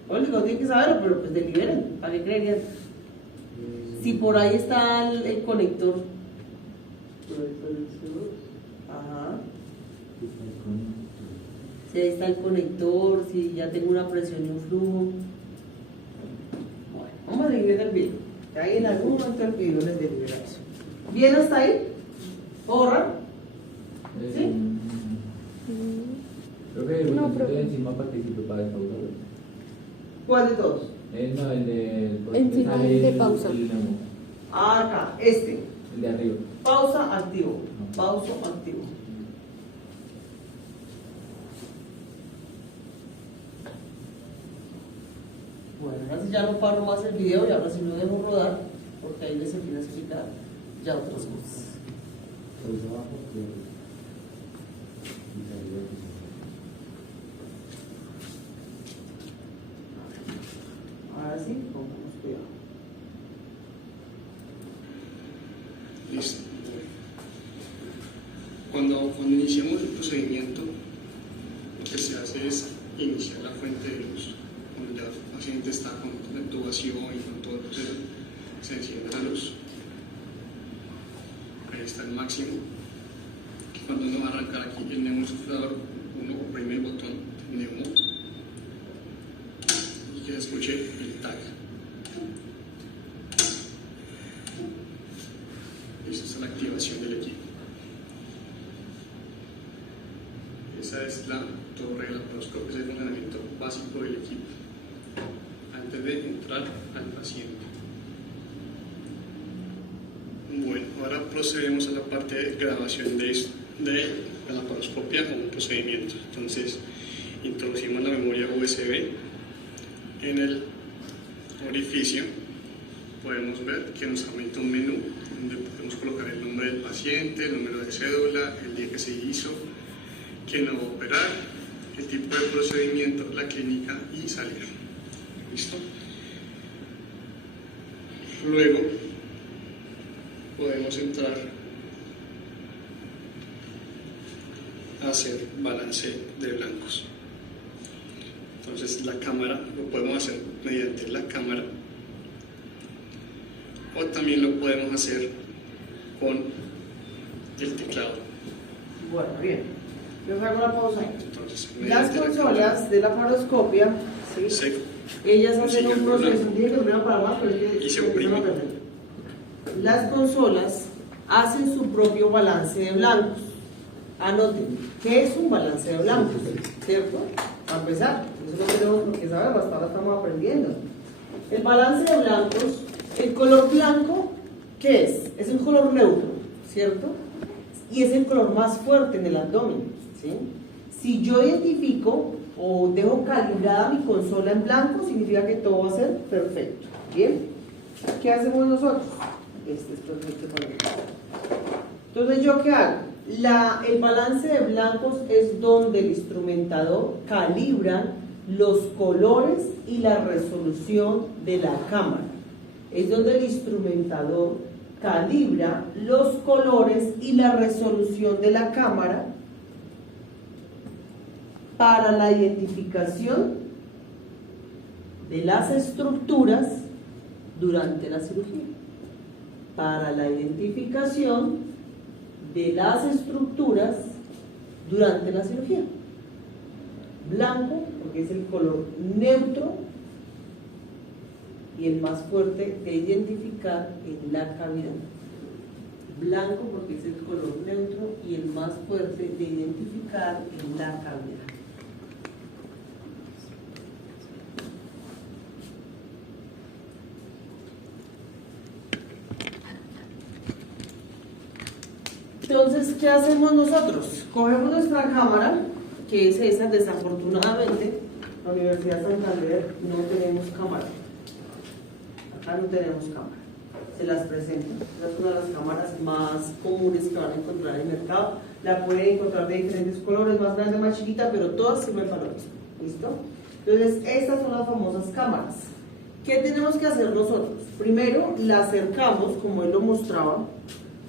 Oye, no tienen que saberlo, pero pues deliberen. ¿Para qué creerían? Si por ahí está el conector. Ajá. Si ahí está el conector, si ya tengo una presión y un flujo. Bueno, vamos a seguir viendo el video. Que ahí en algún momento el video les delibera eso. ¿Bien hasta ahí? ¿Borra? ¿Sí? Creo que el No, botoncito de profe. encima participa para despausar. ¿Cuál de todos? No, el de... Encima sale de pausa. el neumo, Acá, este. el de arriba. Pausa activo. Pausa activo. Bueno, ahora sí ya no paro más el video y ahora sí lo dejo rodar porque ahí les empieza a explicar ya otras cosas. Ahora sí, pongamos cuidado. Listo. Cuando iniciamos el procedimiento, lo que se hace es iniciar la fuente de luz. Cuando ya el paciente está con la intubación y con todo el proceso, se enciende la luz. Ahí está el máximo. Cuando uno va a arrancar aquí el neumosuflador, uno oprime el botón neumo y que se escuche el tag. Esa es la activación del equipo. Esa es la torre de laparoscopia, es el funcionamiento básico del equipo antes de entrar al paciente. Bueno. ahora procedemos a la parte de grabación de la laparoscopia como procedimiento. Entonces, introducimos la memoria USB en el orificio. Podemos ver que nos aumenta un menú donde podemos colocar el nombre del paciente, el número de cédula, el día que se hizo, quién lo va a operar, el tipo de procedimiento, la clínica y salir. ¿Listo? Luego podemos entrar a hacer balance de blancos. Entonces la cámara lo podemos hacer mediante la cámara o también lo podemos hacer con el teclado. Bueno, bien. Yo hago la pausa ahí. Entonces, Las mediante la consolas de la laparoscopia, ¿sí? se Ellas hacen consigue un el proceso, blanco tiene que poner para más, pero es que y se porque oprime. no aprenden. Las consolas hacen su propio balance de blancos. Anoten, ¿qué es un balance de blancos? ¿Cierto? Para empezar, eso no tenemos por qué saber, hasta ahora estamos aprendiendo. El balance de blancos, el color blanco, ¿qué es? Es un color neutro, ¿cierto? Y es el color más fuerte en el abdomen, ¿sí? Si yo identifico o dejo calibrada mi consola en blanco, significa que todo va a ser perfecto. ¿Bien? ¿Qué hacemos nosotros? Este es perfecto para mí. Entonces, ¿yo qué hago? El balance de blancos es donde el instrumentador calibra los colores y la resolución de la cámara. Es donde el instrumentador calibra los colores y la resolución de la cámara para la identificación de las estructuras durante la cirugía. Para la identificación de las estructuras durante la cirugía. Blanco, porque es el color neutro y el más fuerte de identificar en la cavidad. Blanco, porque es el color neutro y el más fuerte de identificar en la cavidad. Entonces, ¿qué hacemos nosotros? Cogemos nuestra cámara, que es esa. Desafortunadamente, la Universidad de Santander no tenemos cámara. Acá no tenemos cámara. Se las presento. Esta es una de las cámaras más comunes que van a encontrar en el mercado. La pueden encontrar de diferentes colores, más grande, más chiquita, pero todas sirven para lo mismo. ¿Listo? Entonces, estas son las famosas cámaras. ¿Qué tenemos que hacer nosotros? Primero, la acercamos, como él lo mostraba,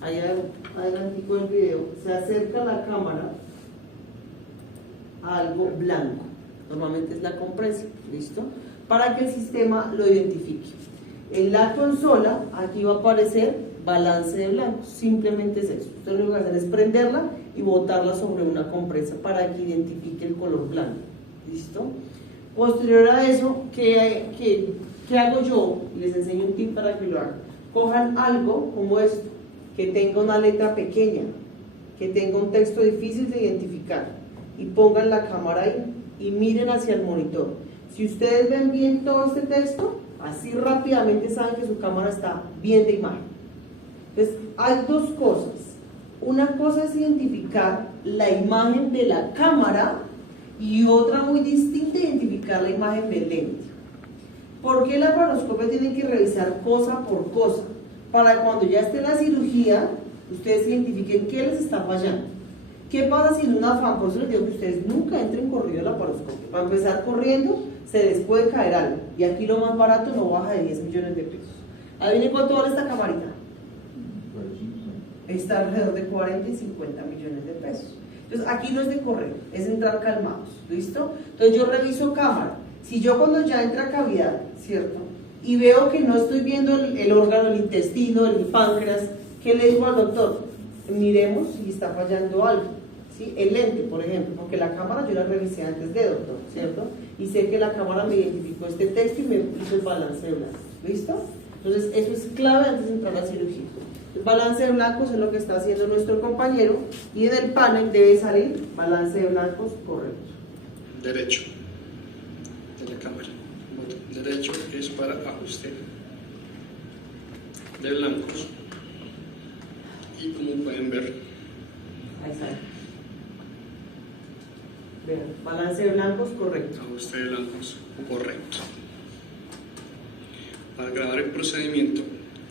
allá adelantico del video. Se acerca la cámara a algo blanco. Normalmente es la compresa. ¿Listo? Para que el sistema lo identifique. En la consola, aquí va a aparecer balance de blancos. Simplemente es eso. Usted lo que va a hacer es prenderla y botarla sobre una compresa para que identifique el color blanco. ¿Listo? Posterior a eso, ¿qué hago yo? Les enseño un tip para que lo hagan. Cojan algo como esto, que tenga una letra pequeña, que tenga un texto difícil de identificar, y pongan la cámara ahí y miren hacia el monitor. Si ustedes ven bien todo este texto, así rápidamente saben que su cámara está bien de imagen. Entonces, hay dos cosas. Una cosa es identificar la imagen de la cámara y otra muy distinta, identificar la imagen del lente. ¿Por qué la laparoscopia tiene que revisar cosa por cosa? Para cuando ya esté la cirugía, ustedes identifiquen qué les está fallando. ¿Qué pasa si en un afán? Por eso les digo que ustedes nunca entren corrido a la laparoscopia. Para empezar corriendo, se les puede caer algo. Y aquí lo más barato no baja de 10 millones de pesos. ¿Adivinen cuánto vale esta camarita? Está alrededor de 40 y 50 millones de pesos. Entonces aquí no es de correr, es entrar calmados. ¿Listo? Entonces yo reviso cámara. Si yo cuando ya entra a cavidad, ¿cierto? Y veo que no estoy viendo el órgano, el intestino, el páncreas, ¿qué le digo al doctor? Miremos si está fallando algo. ¿Sí? El lente, por ejemplo, porque la cámara yo la revisé antes de, doctor, ¿cierto? Y sé que la cámara me identificó este texto y me hizo el balance de blancos. ¿Listo? Entonces eso es clave antes de entrar a la cirugía. El balance de blancos es lo que está haciendo nuestro compañero y en el panel debe salir balance de blancos correcto. Derecho de la cámara. Botón derecho es para ajuste de blancos. Y como pueden ver, Ahí está. Vean, balance de blancos correcto. ajuste de blancos correcto. Para grabar el procedimiento,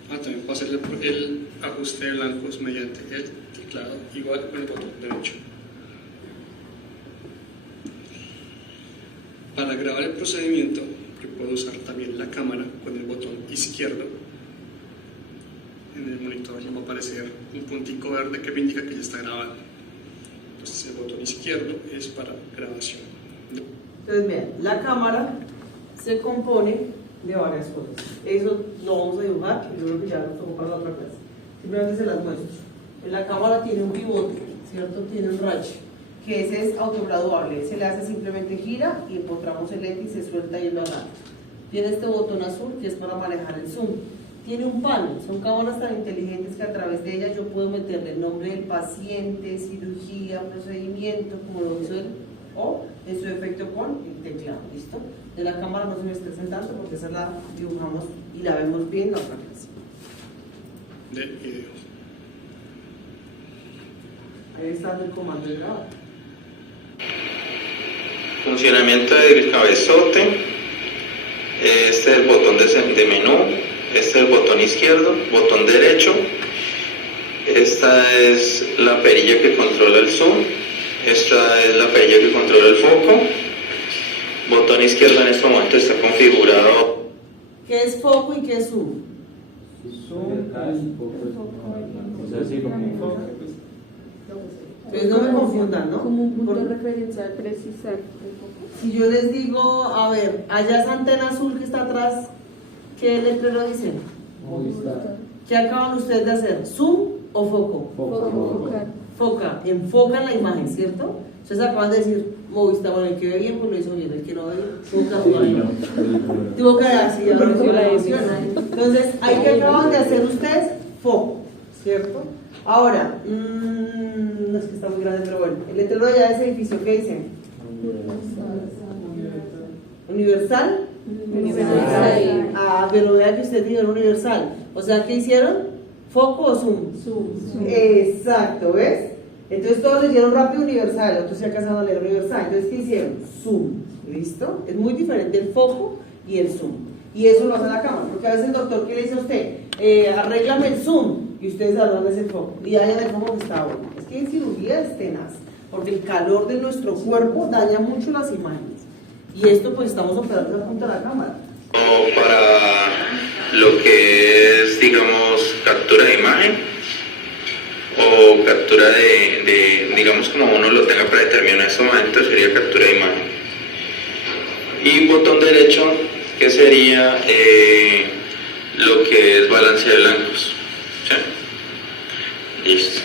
también puedo hacer el ajuste de blancos mediante el teclado, igual con el botón derecho. Para grabar el procedimiento, yo puedo usar también la cámara con el botón izquierdo. En el monitor ya va a aparecer un puntico verde que me indica que ya está grabando. Entonces el botón izquierdo es para grabación. Entonces, vean, la cámara se compone de varias cosas. Eso lo vamos a dibujar y yo creo que ya lo tocó para la otra clase. Simplemente se las muestro. En la cámara tiene un pivote, ¿cierto? Tiene un rache, que ese es autograduable. Se le hace simplemente gira y encontramos el lente y se suelta y lo agarra. Tiene este botón azul que es para manejar el zoom. Tiene un panel, son cámaras tan inteligentes que a través de ellas yo puedo meterle el nombre del paciente, cirugía, procedimiento, como lo hizo él, o en su defecto con el teclado, ¿listo? De la cámara no se me estresen tanto porque esa la dibujamos y la vemos bien la otra clase. De video. Ahí está el comando de grabar. Funcionamiento del cabezote. Este es el botón de menú. Este es el botón izquierdo, botón derecho. Esta es la perilla que controla el zoom. Esta es la perilla que controla el foco. Botón izquierdo en este momento está configurado. ¿Qué es foco y qué es zoom? O sea, sí, como Entonces no me confundan, ¿no? Como un punto de Porque referencia al precisar un poco. si yo les digo, a ver, allá esa antena azul que está atrás, ¿qué letrero dice? Movistar. ¿Qué acaban ustedes de hacer? ¿Zoom o foco? Enfocar. Foca, enfocan la imagen, ¿cierto? Ustedes acaban de decir, Movistar, bueno, el que ve bien, pues lo hizo bien, el que no ve bien, foca, tuvo que así, entonces, ahí que acaban de hacer ustedes, foco, ¿cierto? Ahora, no es que está muy grande, pero bueno, el letrero allá de ese edificio, ¿qué dice? ¿Universal? Universal. Ah, pero vea que ustedes dijeron universal. O sea, ¿qué hicieron? ¿Foco o zoom? Zoom. Exacto, ¿ves? Entonces todos leyeron rápido universal, otros se alcanzaron a leer universal. Entonces, ¿qué hicieron? Zoom. ¿Listo? Es muy diferente el foco y el zoom. Y eso lo hace la cámara, porque a veces el doctor, ¿qué le dice a usted? Arréglame el zoom. Y ustedes hablan de ese foco. Y hayan el foco que está bueno. Es que en cirugía es tenaz, porque el calor de nuestro cuerpo daña mucho las imágenes. Y esto pues estamos operando a punta de la cámara. O para lo que es, digamos, captura de imagen o captura de digamos, como uno lo tenga predeterminado en este momento, sería captura de imagen. Y botón derecho, que sería lo que es balance de blancos. ¿Sí? Listo.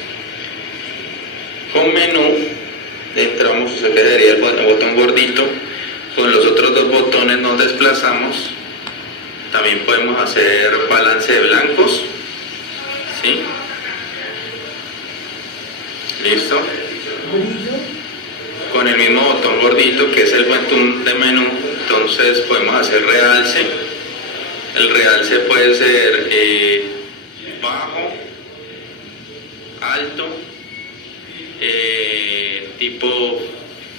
Con menú entramos, o sea que sería el botón gordito. Con los otros dos botones nos desplazamos. También podemos hacer balance de blancos. ¿Sí? Listo. Con el mismo botón gordito que es el botón de menú, entonces podemos hacer realce. El realce puede ser bajo, alto, tipo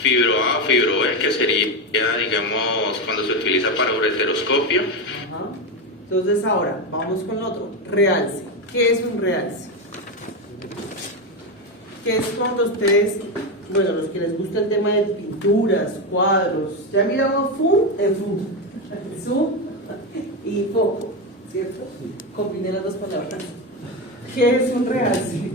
fibro A o fibro B, que sería, digamos, cuando se utiliza para ureteroscopio. Ajá. Entonces ahora, vamos con otro, realce. ¿Qué es un realce? ¿Qué es cuando ustedes, bueno, los que les gusta el tema de pinturas, cuadros, ya miramos zoom y foco, ¿cierto? Combiné las dos palabras. ¿Qué es un realce?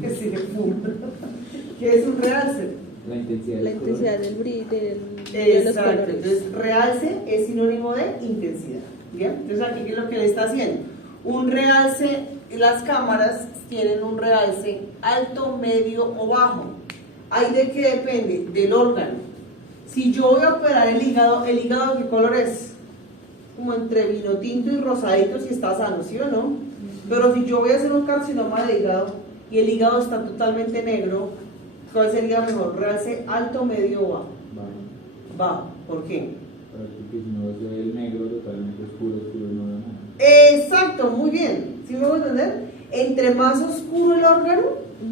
¿Qué es un realce? La intensidad. La intensidad del brillo, de los Exacto, colores. entonces realce es sinónimo de intensidad. ¿Bien? Entonces aquí, ¿qué es lo que le está haciendo? Un realce, las cámaras tienen un realce alto, medio o bajo. ¿Hay de qué depende? Del órgano. Si yo voy a operar el hígado ¿de qué color es? Como entre vino tinto y rosadito si está sano, ¿sí o no? Pero si yo voy a hacer un carcinoma de hígado y el hígado está totalmente negro, ¿cuál sería mejor? ¿Realce alto, medio o bajo? Bajo. ¿Por qué? Porque si no es el negro totalmente oscuro, no da nada. Exacto, muy bien. ¿Sí me voy a entender? Entre más oscuro el órgano,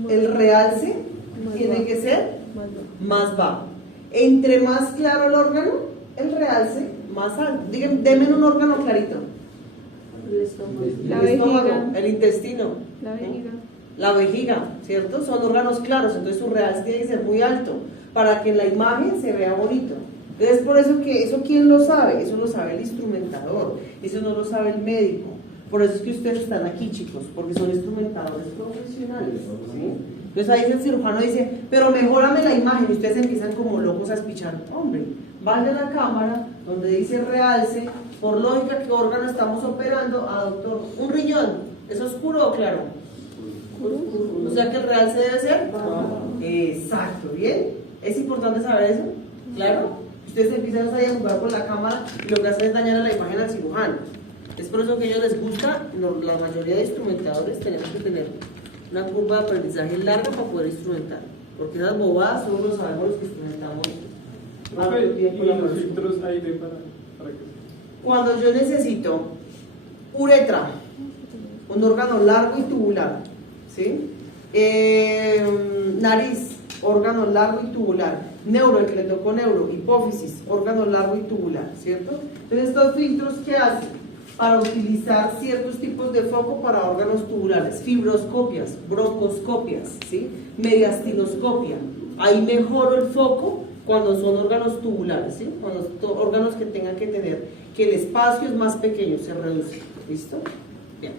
el realce Más tiene bajo. que ser Más bajo. más bajo. Entre más claro el órgano, el realce más alto. Díganme, denme un órgano clarito. El estómago. La El estómago, vejiga. el intestino, La vejiga. la vejiga, ¿cierto? Son órganos claros, entonces su realce tiene que ser muy alto para que en la imagen se vea bonito. Entonces por eso que eso ¿quién lo sabe? Eso lo sabe el instrumentador, eso no lo sabe el médico. Por eso es que ustedes están aquí, chicos, porque son instrumentadores profesionales, ¿sí? Entonces ahí el cirujano dice, pero mejórame la imagen, y ustedes empiezan como locos a espichar. Hombre, vaya a la cámara donde dice realce, por lógica, ¿qué órgano estamos operando? Ah, doctor, un riñón, ¿es oscuro o claro? O sea que el realce debe ser exacto, ¿bien? Es importante saber eso, ¿claro? Ustedes empiezan a jugar con la cámara y lo que hacen es dañar a la imagen al cirujano. Es por eso que a ellos les gusta, la mayoría de instrumentadores tenemos que tener una curva de aprendizaje larga para poder instrumentar, porque esas bobadas solo lo sabemos los que instrumentamos. Profe, Bien y con la los profesión. filtros aire para que... Cuando yo necesito uretra, un órgano largo y tubular, ¿sí? Nariz, órgano largo y tubular, neuro, el que le tocó neuro, hipófisis, órgano largo y tubular, ¿cierto? Entonces estos filtros, ¿qué hacen? Para utilizar ciertos tipos de foco para órganos tubulares, fibroscopias, broncoscopias, ¿sí? Mediastiloscopia. Ahí mejoro el foco cuando son órganos tubulares, ¿sí? Cuando son órganos que tengan que tener, que el espacio es más pequeño, se reduce. ¿Listo? Bien.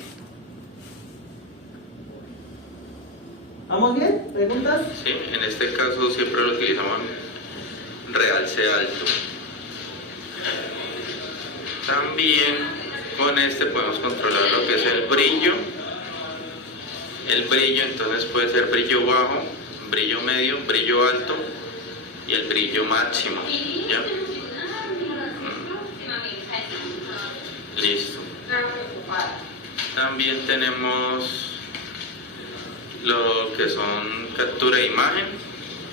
¿Vamos bien? ¿Preguntas? Sí, en este caso siempre lo utilizamos realce alto. También con este podemos controlar lo que es el brillo. El brillo entonces puede ser brillo bajo, brillo medio, brillo alto y el brillo máximo. ¿Ya? Listo. También tenemos lo que son captura de imagen.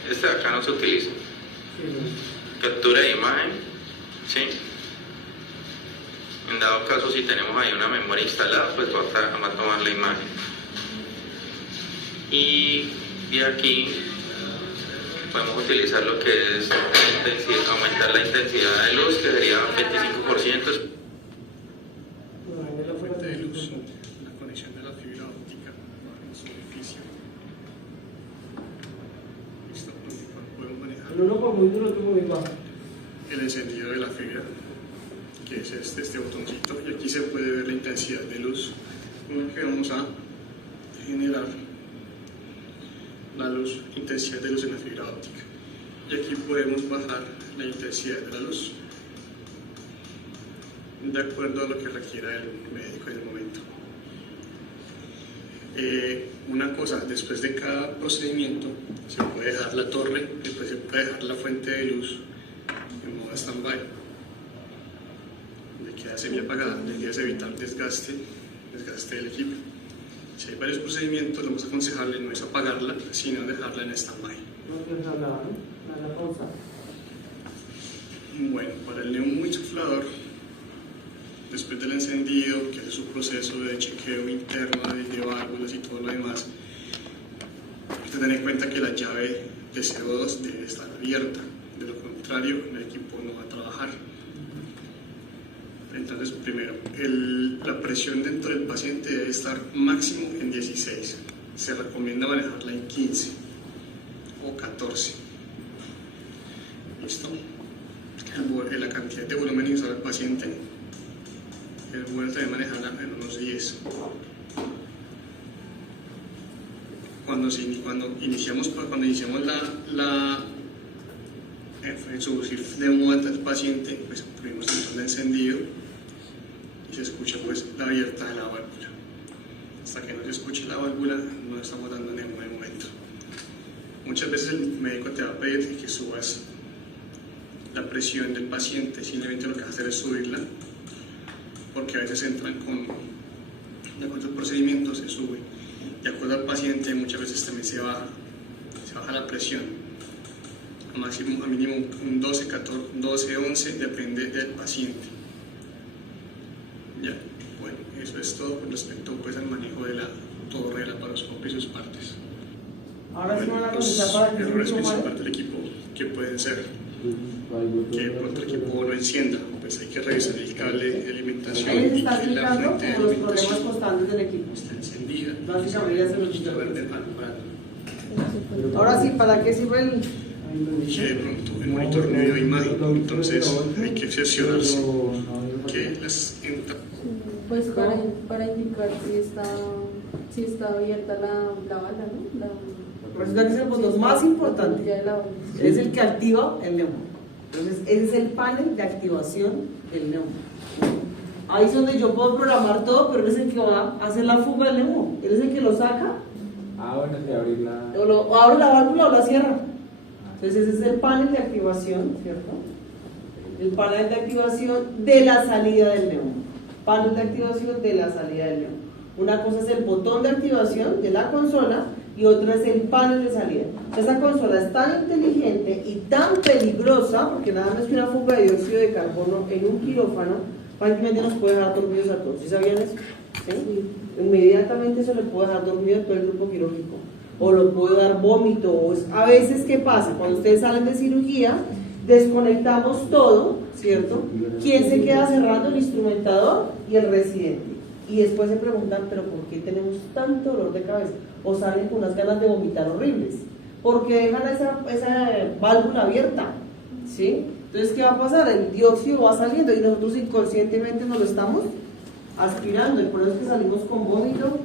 Este de acá no se utiliza. Captura de imagen, ¿sí? En dado caso, si tenemos ahí una memoria instalada, pues va a tomar la imagen. Y aquí podemos utilizar lo que es aumentar la intensidad de luz, que sería 25%. La fuente de luz, la conexión de la fibra óptica en su edificio. Listo, podemos manejar El uno por muy duro, el otro por muy bajo. el encendido de la fibra, que es este botoncito, y aquí se puede ver la intensidad de luz con la que vamos a generar la luz, intensidad de luz en la fibra óptica. Y aquí podemos bajar la intensidad de la luz de acuerdo a lo que requiera el médico en el momento. Una cosa, después de cada procedimiento se puede dejar la torre, después se puede dejar la fuente de luz en modo stand-by, donde queda semi-apagada, la idea es evitar desgaste del equipo. Si hay varios procedimientos, lo más aconsejable no es apagarla, sino dejarla en stand-by. No quiero hablar, ¿no? La pausa. Bueno, para el neumoinsuflador, después del encendido, que hace su proceso de chequeo interno de válvulas y todo lo demás, hay que tener en cuenta que la llave de CO2 debe estar abierta, de lo contrario el equipo no va a trabajar. Entonces, primero, la presión dentro del paciente debe estar máximo en 16, se recomienda manejarla en 15 o 14. ¿Listo? La cantidad de volumen que usa el paciente es bueno también manejarla en unos 10. Cuando iniciamos introducir neumo al paciente, pues tuvimos el botón de encendido y se escucha pues la abierta de la válvula. Hasta que no se escuche la válvula no estamos dando neumo de momento. Muchas veces el médico te va a pedir que subas la presión del paciente, simplemente lo que vas a hacer es subirla, porque a veces entran de acuerdo al procedimiento se sube, de acuerdo al paciente muchas veces también se baja la presión, a mínimo un 12, 14, 12, 11, depende del paciente. Ya, bueno, eso es todo con respecto pues al manejo de torre, la paroscopio y sus partes. Ahora sí van a Los revisar para que errores se principales del equipo que pueden ser que de pronto el equipo no encienda, pues hay que revisar el cable de alimentación Ahí les y está que la explicando fuente de como los problemas alimentación constantes del equipo. está encendida Básicamente ya se los y está dije. verde alumbrando. Ahora sí, ¿para qué sirve el...? Que de pronto el monitor no dio imagen, entonces hay que cerciorarse que las entradas Pues para indicar si está abierta la bala, ¿no? Resulta que es el botón más importante. Ya de la bala. Es el que activa el neumo. Entonces, ese es el panel de activación del neumo. Ahí es donde yo puedo programar todo, pero él es el que va a hacer la fuga del neumo. Él es el que lo saca, Ah, bueno, de abrir la... o abre la válvula o la cierra. Entonces, ese es el panel de activación, ¿cierto? El panel de activación de la salida del neumo. Panel de activación de la salida del neumo. Una cosa es el botón de activación de la consola y otra es el panel de salida. Esta consola es tan inteligente y tan peligrosa, porque nada más que una fuga de dióxido de carbono en un quirófano prácticamente nos puede dejar dormidos a todos. ¿Sí sabían eso? ¿Sí? Inmediatamente se le puede dejar dormido a todo el grupo quirúrgico, o lo puede dar vómito, o a veces, ¿qué pasa? Cuando ustedes salen de cirugía, desconectamos todo, ¿cierto? ¿Quién se queda cerrando? El instrumentador y el residente. Y después se preguntan, ¿pero por qué tenemos tanto dolor de cabeza? O salen con unas ganas de vomitar horribles. Porque dejan esa válvula abierta, ¿sí? Entonces, ¿qué va a pasar? El dióxido va saliendo y nosotros inconscientemente nos lo estamos aspirando. Y por eso es que salimos con vómito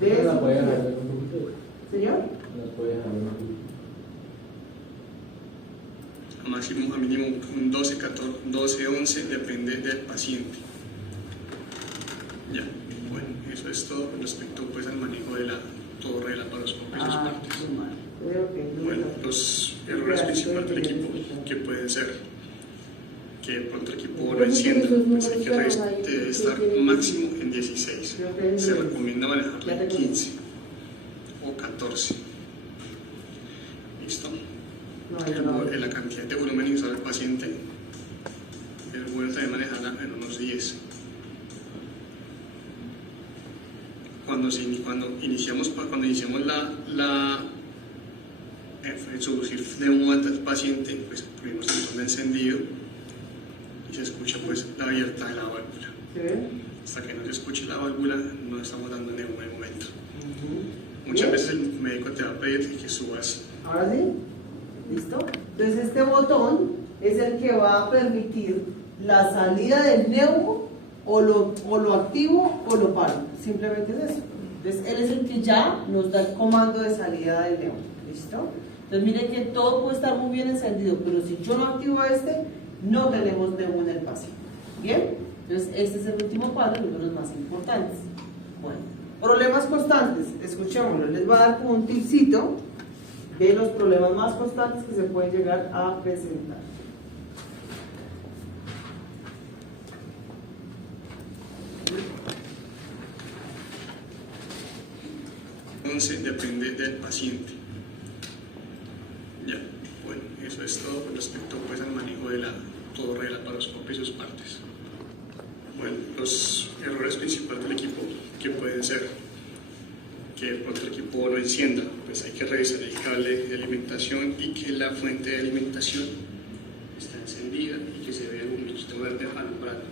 de ¿La puede cirugía. dejar un poquito? ¿Señor? ¿La puede dejar un poquito? a máximo, a mínimo un 12, 14, 12, 11, depende del paciente. Ya, bueno, eso es todo con respecto pues al manejo de la torre, de la paroscopio y sus partes. Bueno, los errores principales del equipo que pueden ser que de pronto el equipo no encienda, pues hay que debe estar máximo en 16. Se recomienda manejarla en 15 o 14. ¿Listo? La cantidad de volumen inicial del paciente es bueno también manejarla en unos 10. Cuando iniciamos introducir neumo al paciente, pues ponemos el botón de encendido y se escucha pues la abierta de la válvula. ¿Sí? Hasta que no se escuche la válvula, no estamos dando neumo de momento. Muchas veces el médico te va a pedir que subas. Ahora sí, ¿listo? Entonces este botón es el que va a permitir la salida del neumo, o lo activo o lo paro. Simplemente es eso. Entonces él es el que ya nos da el comando de salida del neumo. ¿Listo? Entonces miren que todo puede estar muy bien encendido, pero si yo no activo este, no tenemos neumo en el paciente. ¿Bien? Entonces este es el último paso, uno de los más importantes. Bueno, problemas constantes, escuchémoslo. Les voy a dar como un tipcito de los problemas más constantes que se pueden llegar a presentar. Depende del paciente. Ya, bueno, eso es todo con respecto pues al manejo de la torre, de la paroscopio y sus partes. Bueno, los errores principales del equipo que pueden ser que de pronto el equipo no encienda, pues hay que revisar el cable de alimentación y que la fuente de alimentación está encendida y que se vea un lumito verde alumbrando.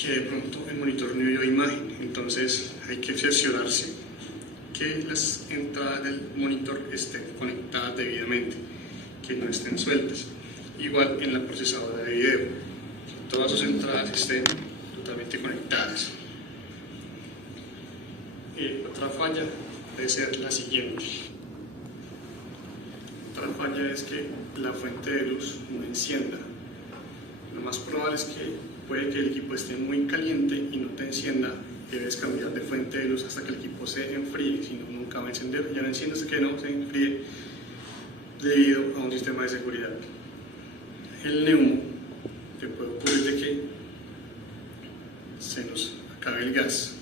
Que de pronto el monitor no dio imagen, entonces hay que cerciorarse que las entradas del monitor estén conectadas debidamente, que no estén sueltas. Igual en la procesadora de video, que todas sus entradas estén totalmente conectadas. Otra falla debe ser la siguiente. Otra falla es que la fuente de luz no encienda. Lo más probable es que puede que el equipo esté muy caliente y no te encienda. Debes cambiar de fuente de luz hasta que el equipo se enfríe, si no, nunca va a encender. Ya no enciende hasta que no se enfríe debido a un sistema de seguridad. El neumo, te puede ocurrir de que se nos acabe el gas.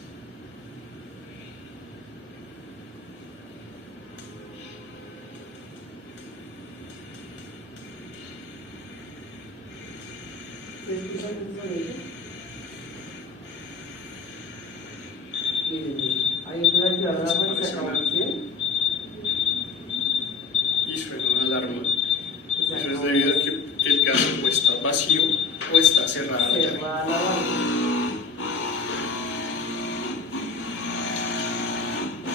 va la banda.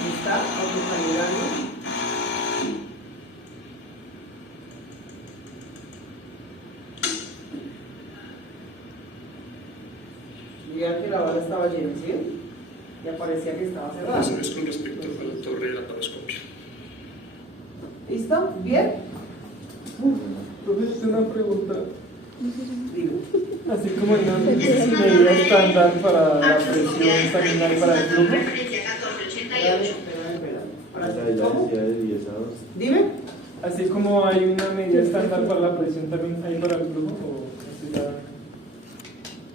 Está autocalibrando. Veía que la bala estaba llena, ¿sí? Y aparecía que estaba cerrada. Eso es con respecto a la torre de la paroscopia. ¿Listo? ¿Bien? Profesor, una pregunta. Digo. Así como hay una medida estándar para la presión, también hay para el flujo. Espérame. ¿Cómo? de 10 a 2. Dime. Así como hay una medida estándar para la presión, también hay para el flujo. ¿O así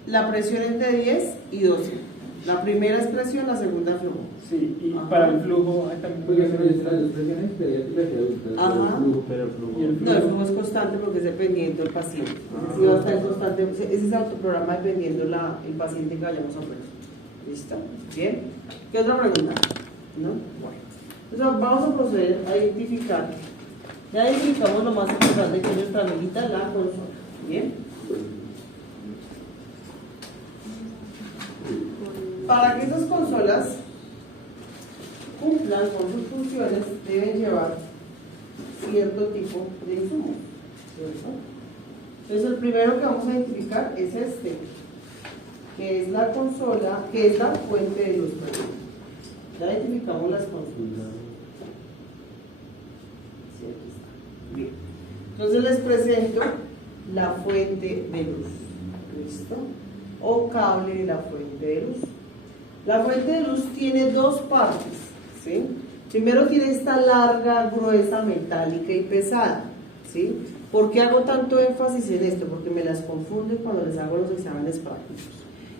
La presión entre 10 y 12. La primera es presión, la segunda flujo. Sí, y Ajá. para el flujo hay también. Porque se me las dos presiones pediátricas y adultas. Ajá. Pero el flujo. Y el No, el flujo es constante porque es dependiendo del paciente. Sí, va a estar constante. Ese es autoprograma dependiendo el paciente que vayamos a operar. ¿Listo? ¿Bien? ¿Qué otra pregunta? ¿No? Bueno. Entonces vamos a proceder a identificar. Ya identificamos lo más importante que es nuestra amiguita, la consola. ¿Bien? Para que esas consolas cumplan con sus funciones, deben llevar cierto tipo de insumos, ¿cierto? Entonces el primero que vamos a identificar es este, que es la consola, que es la fuente de luz. Ya identificamos las consolas. Sí, aquí está. Bien. Entonces les presento la fuente de luz. ¿Listo? O cable de la fuente de luz. La fuente de luz tiene dos partes, ¿sí? Primero tiene esta larga, gruesa, metálica y pesada, ¿sí? ¿Por qué hago tanto énfasis en esto? Porque me las confunden cuando les hago los exámenes prácticos.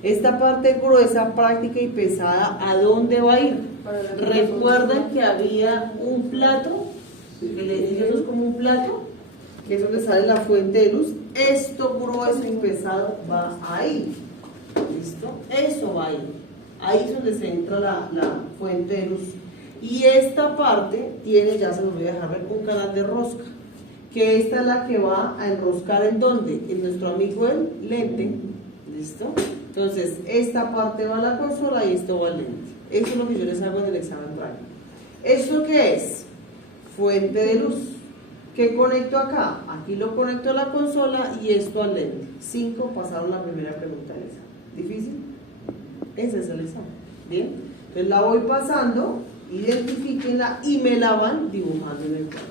Esta parte gruesa, práctica y pesada, ¿a dónde va a ir? Recuerden que había un plato, que les dije eso es como un plato, que es donde sale la fuente de luz. Esto grueso y pesado va ahí, ¿listo? Eso va ahí. Ahí es donde se entra la fuente de luz. Y esta parte tiene, ya se los voy a dejar ver, un canal de rosca. Que esta es la que va a enroscar en donde? En nuestro amigo el lente. ¿Listo? Entonces, esta parte va a la consola y esto va al lente. Eso es lo que yo les hago en el examen práctico. ¿Esto qué es? Fuente de luz. ¿Qué conecto acá? Aquí lo conecto a la consola y esto al lente. 5 pasaron la primera pregunta de esa. ¿Difícil? Ese es el examen. Bien, entonces la voy pasando, identifíquenla y me la van dibujando en el cuadro.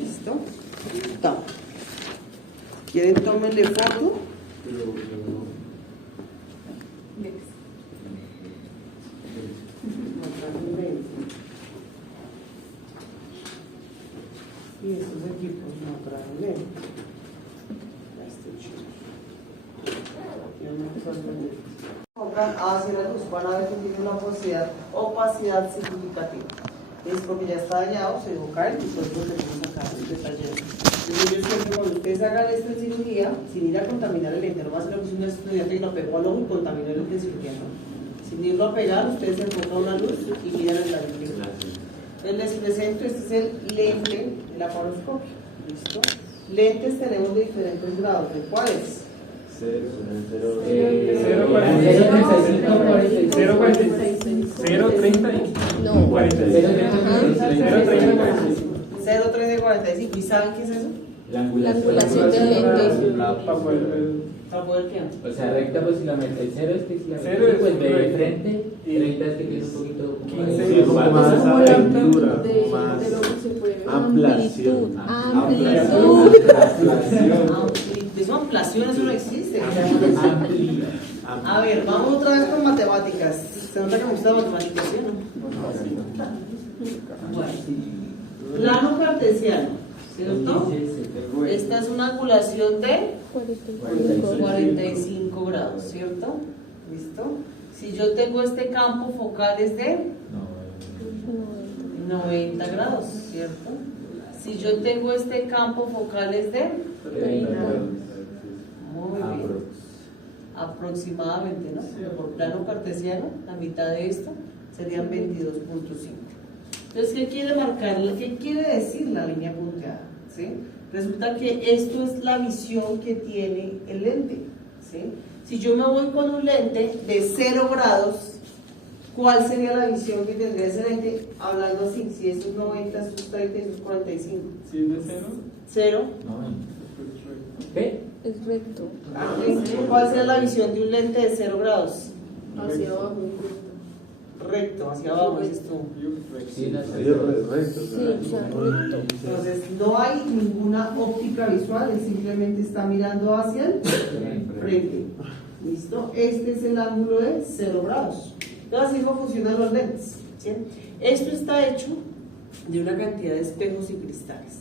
¿Listo? Toma. ¿Quieren tómenle foto? Y estos equipos no traen lente. Hacia la luz van a ver que tiene una opacidad significativa. Es porque ya está dañado, se dejó caer y nosotros le vamos a sacar el detalle. Entonces yo siempre cuando ustedes hagan esto en cirugía, sin ir a contaminar el lente, no va a ser lo que es un estudiante que lo pegó al ojo y contaminó el lente de cirugía, ¿no? Sin irlo a pegar, ustedes se enfocan una luz y miran el lente. Entonces les presento, este es el lente de la paroscopia. ¿Listo? Lentes tenemos de diferentes grados. ¿De cuáles? 0.30 y No. 45. 0,30 y 45. ¿Y saben qué es eso? La angulación del lente. Para poder ver. Para poder qué. O sea, recta pues si la mete el 0 es que si la Cero mete es pues de recta. frente y recta es que tiene un poquito como 15 de- y un poco Es más como la abertura, amplitud de más lo que se puede ver. Amplitud. Amplitud. Eso ampliación, eso no existe. Amplia. A ver, vamos otra vez con matemáticas. ¿Se nota que me gusta la matemática, sí o no? Bueno, plano cartesiano, ¿cierto? Esta es una angulación de 45 grados, ¿cierto? ¿Listo? Si yo tengo este campo focal es de 90 grados, ¿cierto? Si yo tengo este campo focal es de muy bien. Aproximadamente, ¿no? Pero por plano cartesiano, la mitad de esto serían 22.5. Entonces, ¿qué quiere marcar? ¿Qué quiere decir la línea punteada? ¿Sí? Resulta que esto es la visión que tiene el lente. ¿Sí? Si yo me voy con un lente de 0 grados, ¿cuál sería la visión que tendría ese lente? Hablando así, si esto es 90, esto es 30, esto es 45. Si es de cero, 0. ¿Qué? Es recto. ¿Cuál sería la visión de un lente de 0 grados? Hacia abajo. Recto, hacia abajo, dices tú. Sí, no sé. Sí, o sea, recto. Entonces, no hay ninguna óptica visual, él simplemente está mirando hacia el frente. ¿Listo? Este es el ángulo de 0 grados. Entonces, así como funcionan los lentes. ¿Sí? Esto está hecho de una cantidad de espejos y cristales.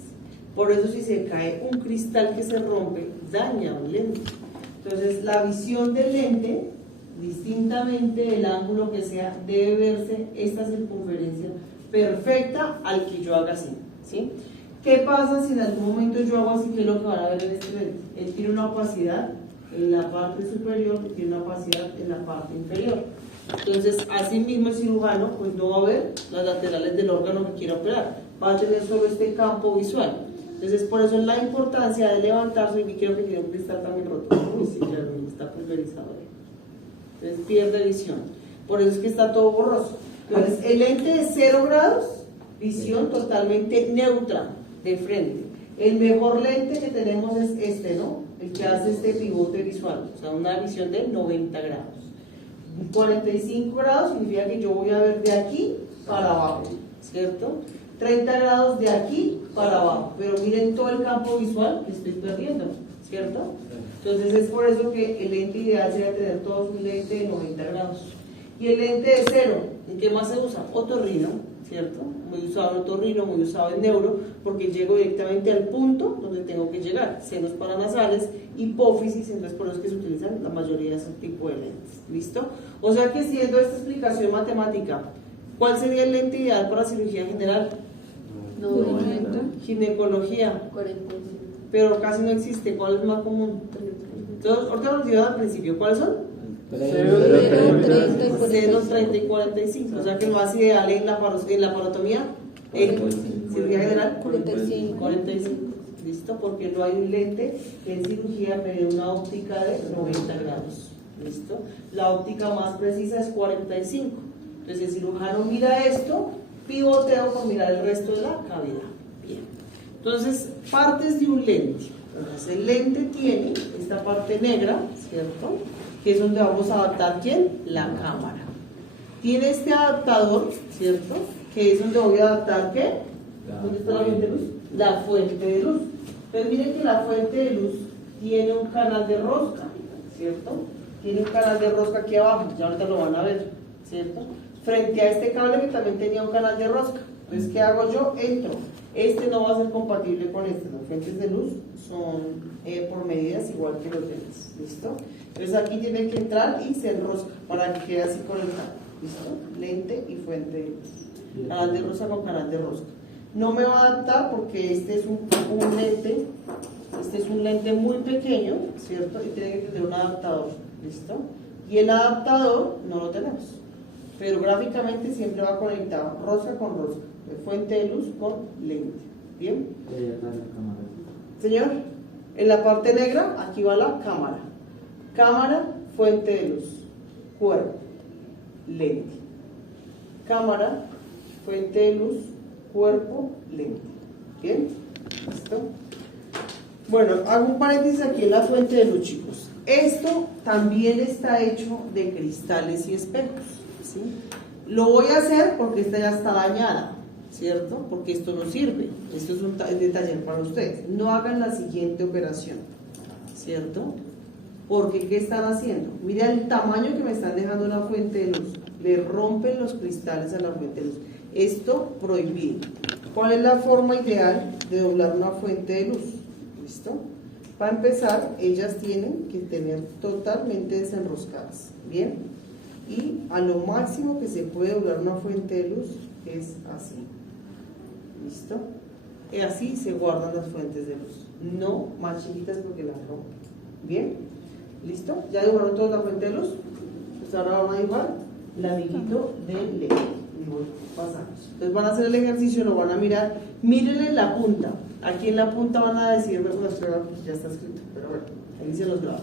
Por eso, si se cae un cristal que se rompe, daña un lente. Entonces, la visión del lente, distintamente del ángulo que sea, debe verse esta circunferencia perfecta al que yo haga así. ¿Sí? ¿Qué pasa si en algún momento yo hago así? ¿Qué es lo que van a ver en este lente? Él tiene una opacidad en la parte superior y tiene una opacidad en la parte inferior. Entonces, así mismo el cirujano pues no va a ver las laterales del órgano que quiera operar, va a tener solo este campo visual. Entonces, por eso es la importancia de levantarse, y quiero que tiene un cristal también roto. Uy, sí, claro, está pulverizado ahí. Entonces pierde visión. Por eso es que está todo borroso. Entonces, el lente de 0 grados, visión totalmente neutra, de frente. El mejor lente que tenemos es este, ¿no? El que hace este pivote visual, o sea, una visión de 90 grados. 45 grados significa que yo voy a ver de aquí para abajo, ¿cierto? 30 grados de aquí para abajo, pero miren todo el campo visual que estoy perdiendo, ¿cierto? Entonces es por eso que el lente ideal sería tener todos un lente de 90 grados. Y el lente de 0, ¿en qué más se usa? Otorrino, ¿cierto? Muy usado en otorrino, muy usado en neuro, porque llego directamente al punto donde tengo que llegar, senos paranasales, hipófisis, entonces por eso es que se utilizan la mayoría de ese tipo de lentes, ¿listo? O sea que siendo esta explicación matemática, ¿cuál sería el lente ideal para cirugía general? 90. Ginecología, 45. pero casi no existe. ¿Cuál es más común? Entonces, ahorita nos dieron al principio, ¿cuáles son? 0, 30 y 0, 30 y 45, o sea que lo más ideal en la parotomía, en cirugía general, 45. 45, ¿listo? Porque no hay un lente que en cirugía me dé una óptica de 90 grados, ¿listo? La óptica más precisa es 45, entonces el cirujano mira esto, pivoteo por mirar el resto de la cavidad. Bien, entonces partes de un lente. Entonces el lente tiene esta parte negra, ¿cierto? Que es donde vamos a adaptar, ¿quién? La cámara. Tiene este adaptador, ¿cierto? Que es donde voy a adaptar, ¿qué? ¿Dónde está la fuente de luz? La fuente de luz. Entonces miren que la fuente de luz tiene un canal de rosca, ¿cierto? Tiene un canal de rosca aquí abajo, ya ahorita lo van a ver, ¿cierto? Frente a este cable que también tenía un canal de rosca. Entonces, ¿qué hago yo? Entro. Este no va a ser compatible con este. Las fuentes de luz son por medidas igual que los lentes. ¿Listo? Entonces aquí tiene que entrar y se enrosca para que quede así conectado. ¿Listo? Lente y fuente de luz. Canal de rosca con canal de rosca. No me va a adaptar porque este es un lente. Este es un lente muy pequeño, ¿cierto? Y tiene que tener un adaptador. ¿Listo? Y el adaptador no lo tenemos. Pero gráficamente siempre va conectado rosca con rosca, de fuente de luz con lente. ¿Bien? Señor, en la parte negra, aquí va la cámara. Cámara, fuente de luz, cuerpo, lente. Cámara, fuente de luz, cuerpo, lente. ¿Bien? ¿Listo? Bueno, hago un paréntesis aquí en la fuente de luz, chicos. Esto también está hecho de cristales y espejos. ¿Sí? Lo voy a hacer porque esta ya está dañada, ¿cierto? Porque esto no sirve. Esto es un detalle para ustedes. No hagan la siguiente operación, ¿cierto? Porque ¿qué están haciendo? Mira el tamaño que me están dejando una fuente de luz. Le rompen los cristales a la fuente de luz. Esto prohibido. ¿Cuál es la forma ideal de doblar una fuente de luz? ¿Listo? Para empezar, ellas tienen que tener totalmente desenroscadas. ¿Bien? Y a lo máximo que se puede doblar una fuente de luz es así. ¿Listo? Y así se guardan las fuentes de luz. No más chiquitas porque las rompen. ¿Bien? ¿Listo? ¿Ya dibujaron toda la fuente de luz? Pues ahora van a dibujar el amiguito del lente. Y bueno, pasamos. Entonces van a hacer el ejercicio, lo van a mirar. Mírenle la punta. Aquí en la punta van a decir, bueno, ya está escrito, pero bueno, ahí se los grabo.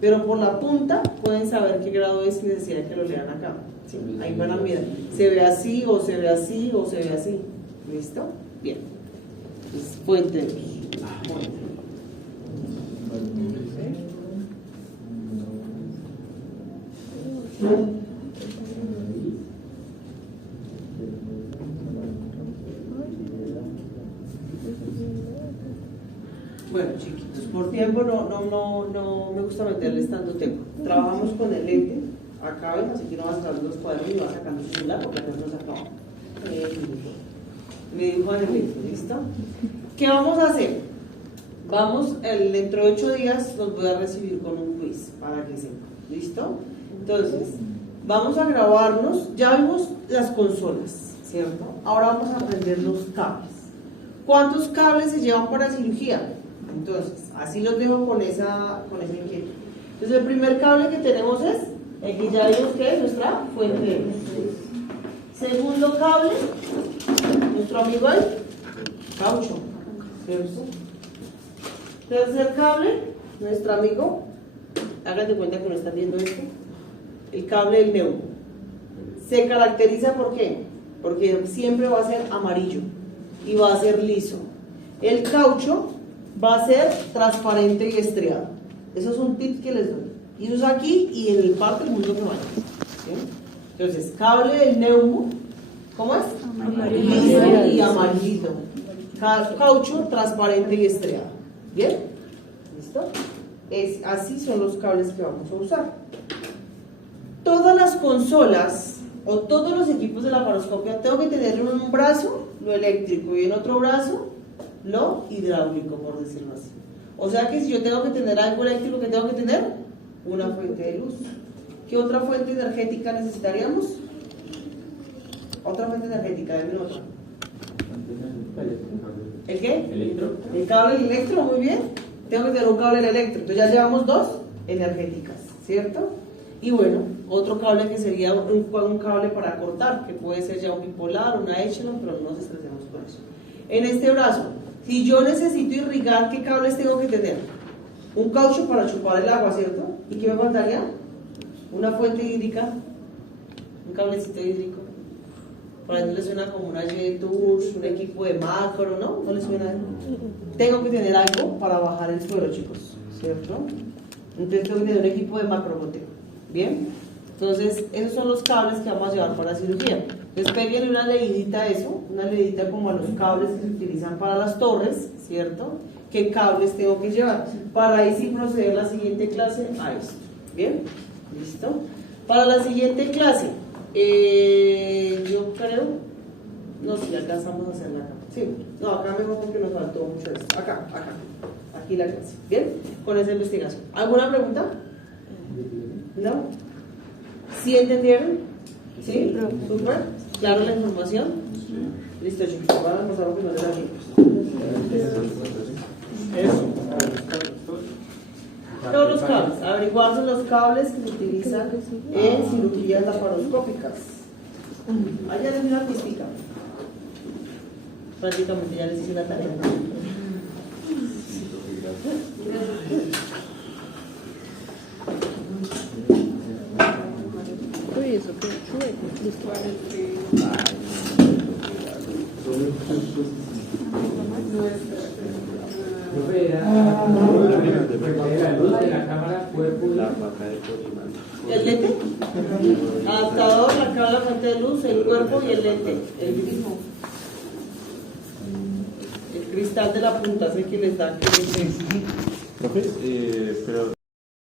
pero por la punta pueden saber qué grado es sin necesidad de que lo lean acá. ¿Sí? Ahí van a mirar. Se ve así, o se ve así, o se ve así. ¿Listo? Bien. Entonces, fuente de luz. Bueno, chiquitos, por tiempo no me gusta meterles tanto tiempo. Trabajamos con el lente, acá ven, así que no vas sacando los cuadros y vas sacando el celular porque acá no se acaba. Me dijo en el lente, ¿listo? ¿Qué vamos a hacer? Dentro de 8 días los voy a recibir con un quiz para que sepan, ¿listo? Entonces, vamos a grabarnos, ya vimos las consolas, ¿cierto? Ahora vamos a aprender los cables. ¿Cuántos cables se llevan para cirugía? Entonces, así los dejo con esa inquietud. Entonces, el primer cable que tenemos es el que ya vimos que es nuestra fuente de luz. Segundo cable, nuestro amigo el caucho, ¿cierto? Tercer cable, nuestro amigo, háganse cuenta que no están viendo esto, el cable del neumo. Se caracteriza ¿por qué? Porque siempre va a ser amarillo y va a ser liso. El caucho va a ser transparente y estriado. Esos son tips que les doy. Y eso es aquí y en el parte del mundo que vaya. ¿Sí? Entonces, cable del neumo, ¿cómo es? Liso y amarillito. Caucho transparente y estriado. ¿Bien? ¿Listo? Así son los cables que vamos a usar. Todas las consolas o todos los equipos de laparoscopia tengo que tener en un brazo lo eléctrico y en otro brazo lo hidráulico, por decirlo así. O sea que si yo tengo que tener algo eléctrico, ¿qué tengo que tener? Una fuente de luz. ¿Qué otra fuente energética necesitaríamos? Otra fuente energética, denme otra. ¿El qué? Electro. El cable electro, muy bien. Tengo que tener un cable eléctrico. Entonces ya llevamos 2 energéticas, ¿cierto? Y bueno, otro cable que sería un cable para cortar, que puede ser ya un bipolar, una echelon, pero no nos estresemos con eso. En este brazo, si yo necesito irrigar, ¿qué cables tengo que tener? Un caucho para chupar el agua, ¿cierto? ¿Y qué me faltaría? Una fuente hídrica, un cablecito hídrico. Por ahí no le suena como una J-Touch, un equipo de macro, ¿no? ¿No le suena? Tengo que tener algo para bajar el suelo, chicos, ¿cierto? Entonces tengo que tener un equipo de macrogoteo. ¿Bien? Entonces, esos son los cables que vamos a llevar para la cirugía. Entonces, péguenle una leidita a eso, una leidita como a los cables que se utilizan para las torres, ¿cierto? ¿Qué cables tengo que llevar? Para ahí sí proceder la siguiente clase a esto. ¿Bien? ¿Listo? Para la siguiente clase, yo creo, no sé si alcanzamos a hacerla acá. Sí, no, acá mejor porque nos faltó mucho de esto. Acá. Aquí la clase. ¿Bien? Con esa investigación. ¿Alguna pregunta? ¿No? ¿Sí entendieron? ¿Sí? ¿Súper? ¿Claro la información? Listo, chicos. Ahora vamos a ver lo que nos da Eso. Todos los cables. Averiguarse los cables que se utilizan en cirugías laparoscópicas. Allá les di una pistita. Prácticamente ya les hice la tarea. Uy, eso que chueco. Listo. Era la luz de la cámara, cuerpo y ¿El lente? Adaptador, la cámara, la fuente de luz, el cuerpo y el lente. El mismo. El cristal de la punta, sé que les da. Profe, pero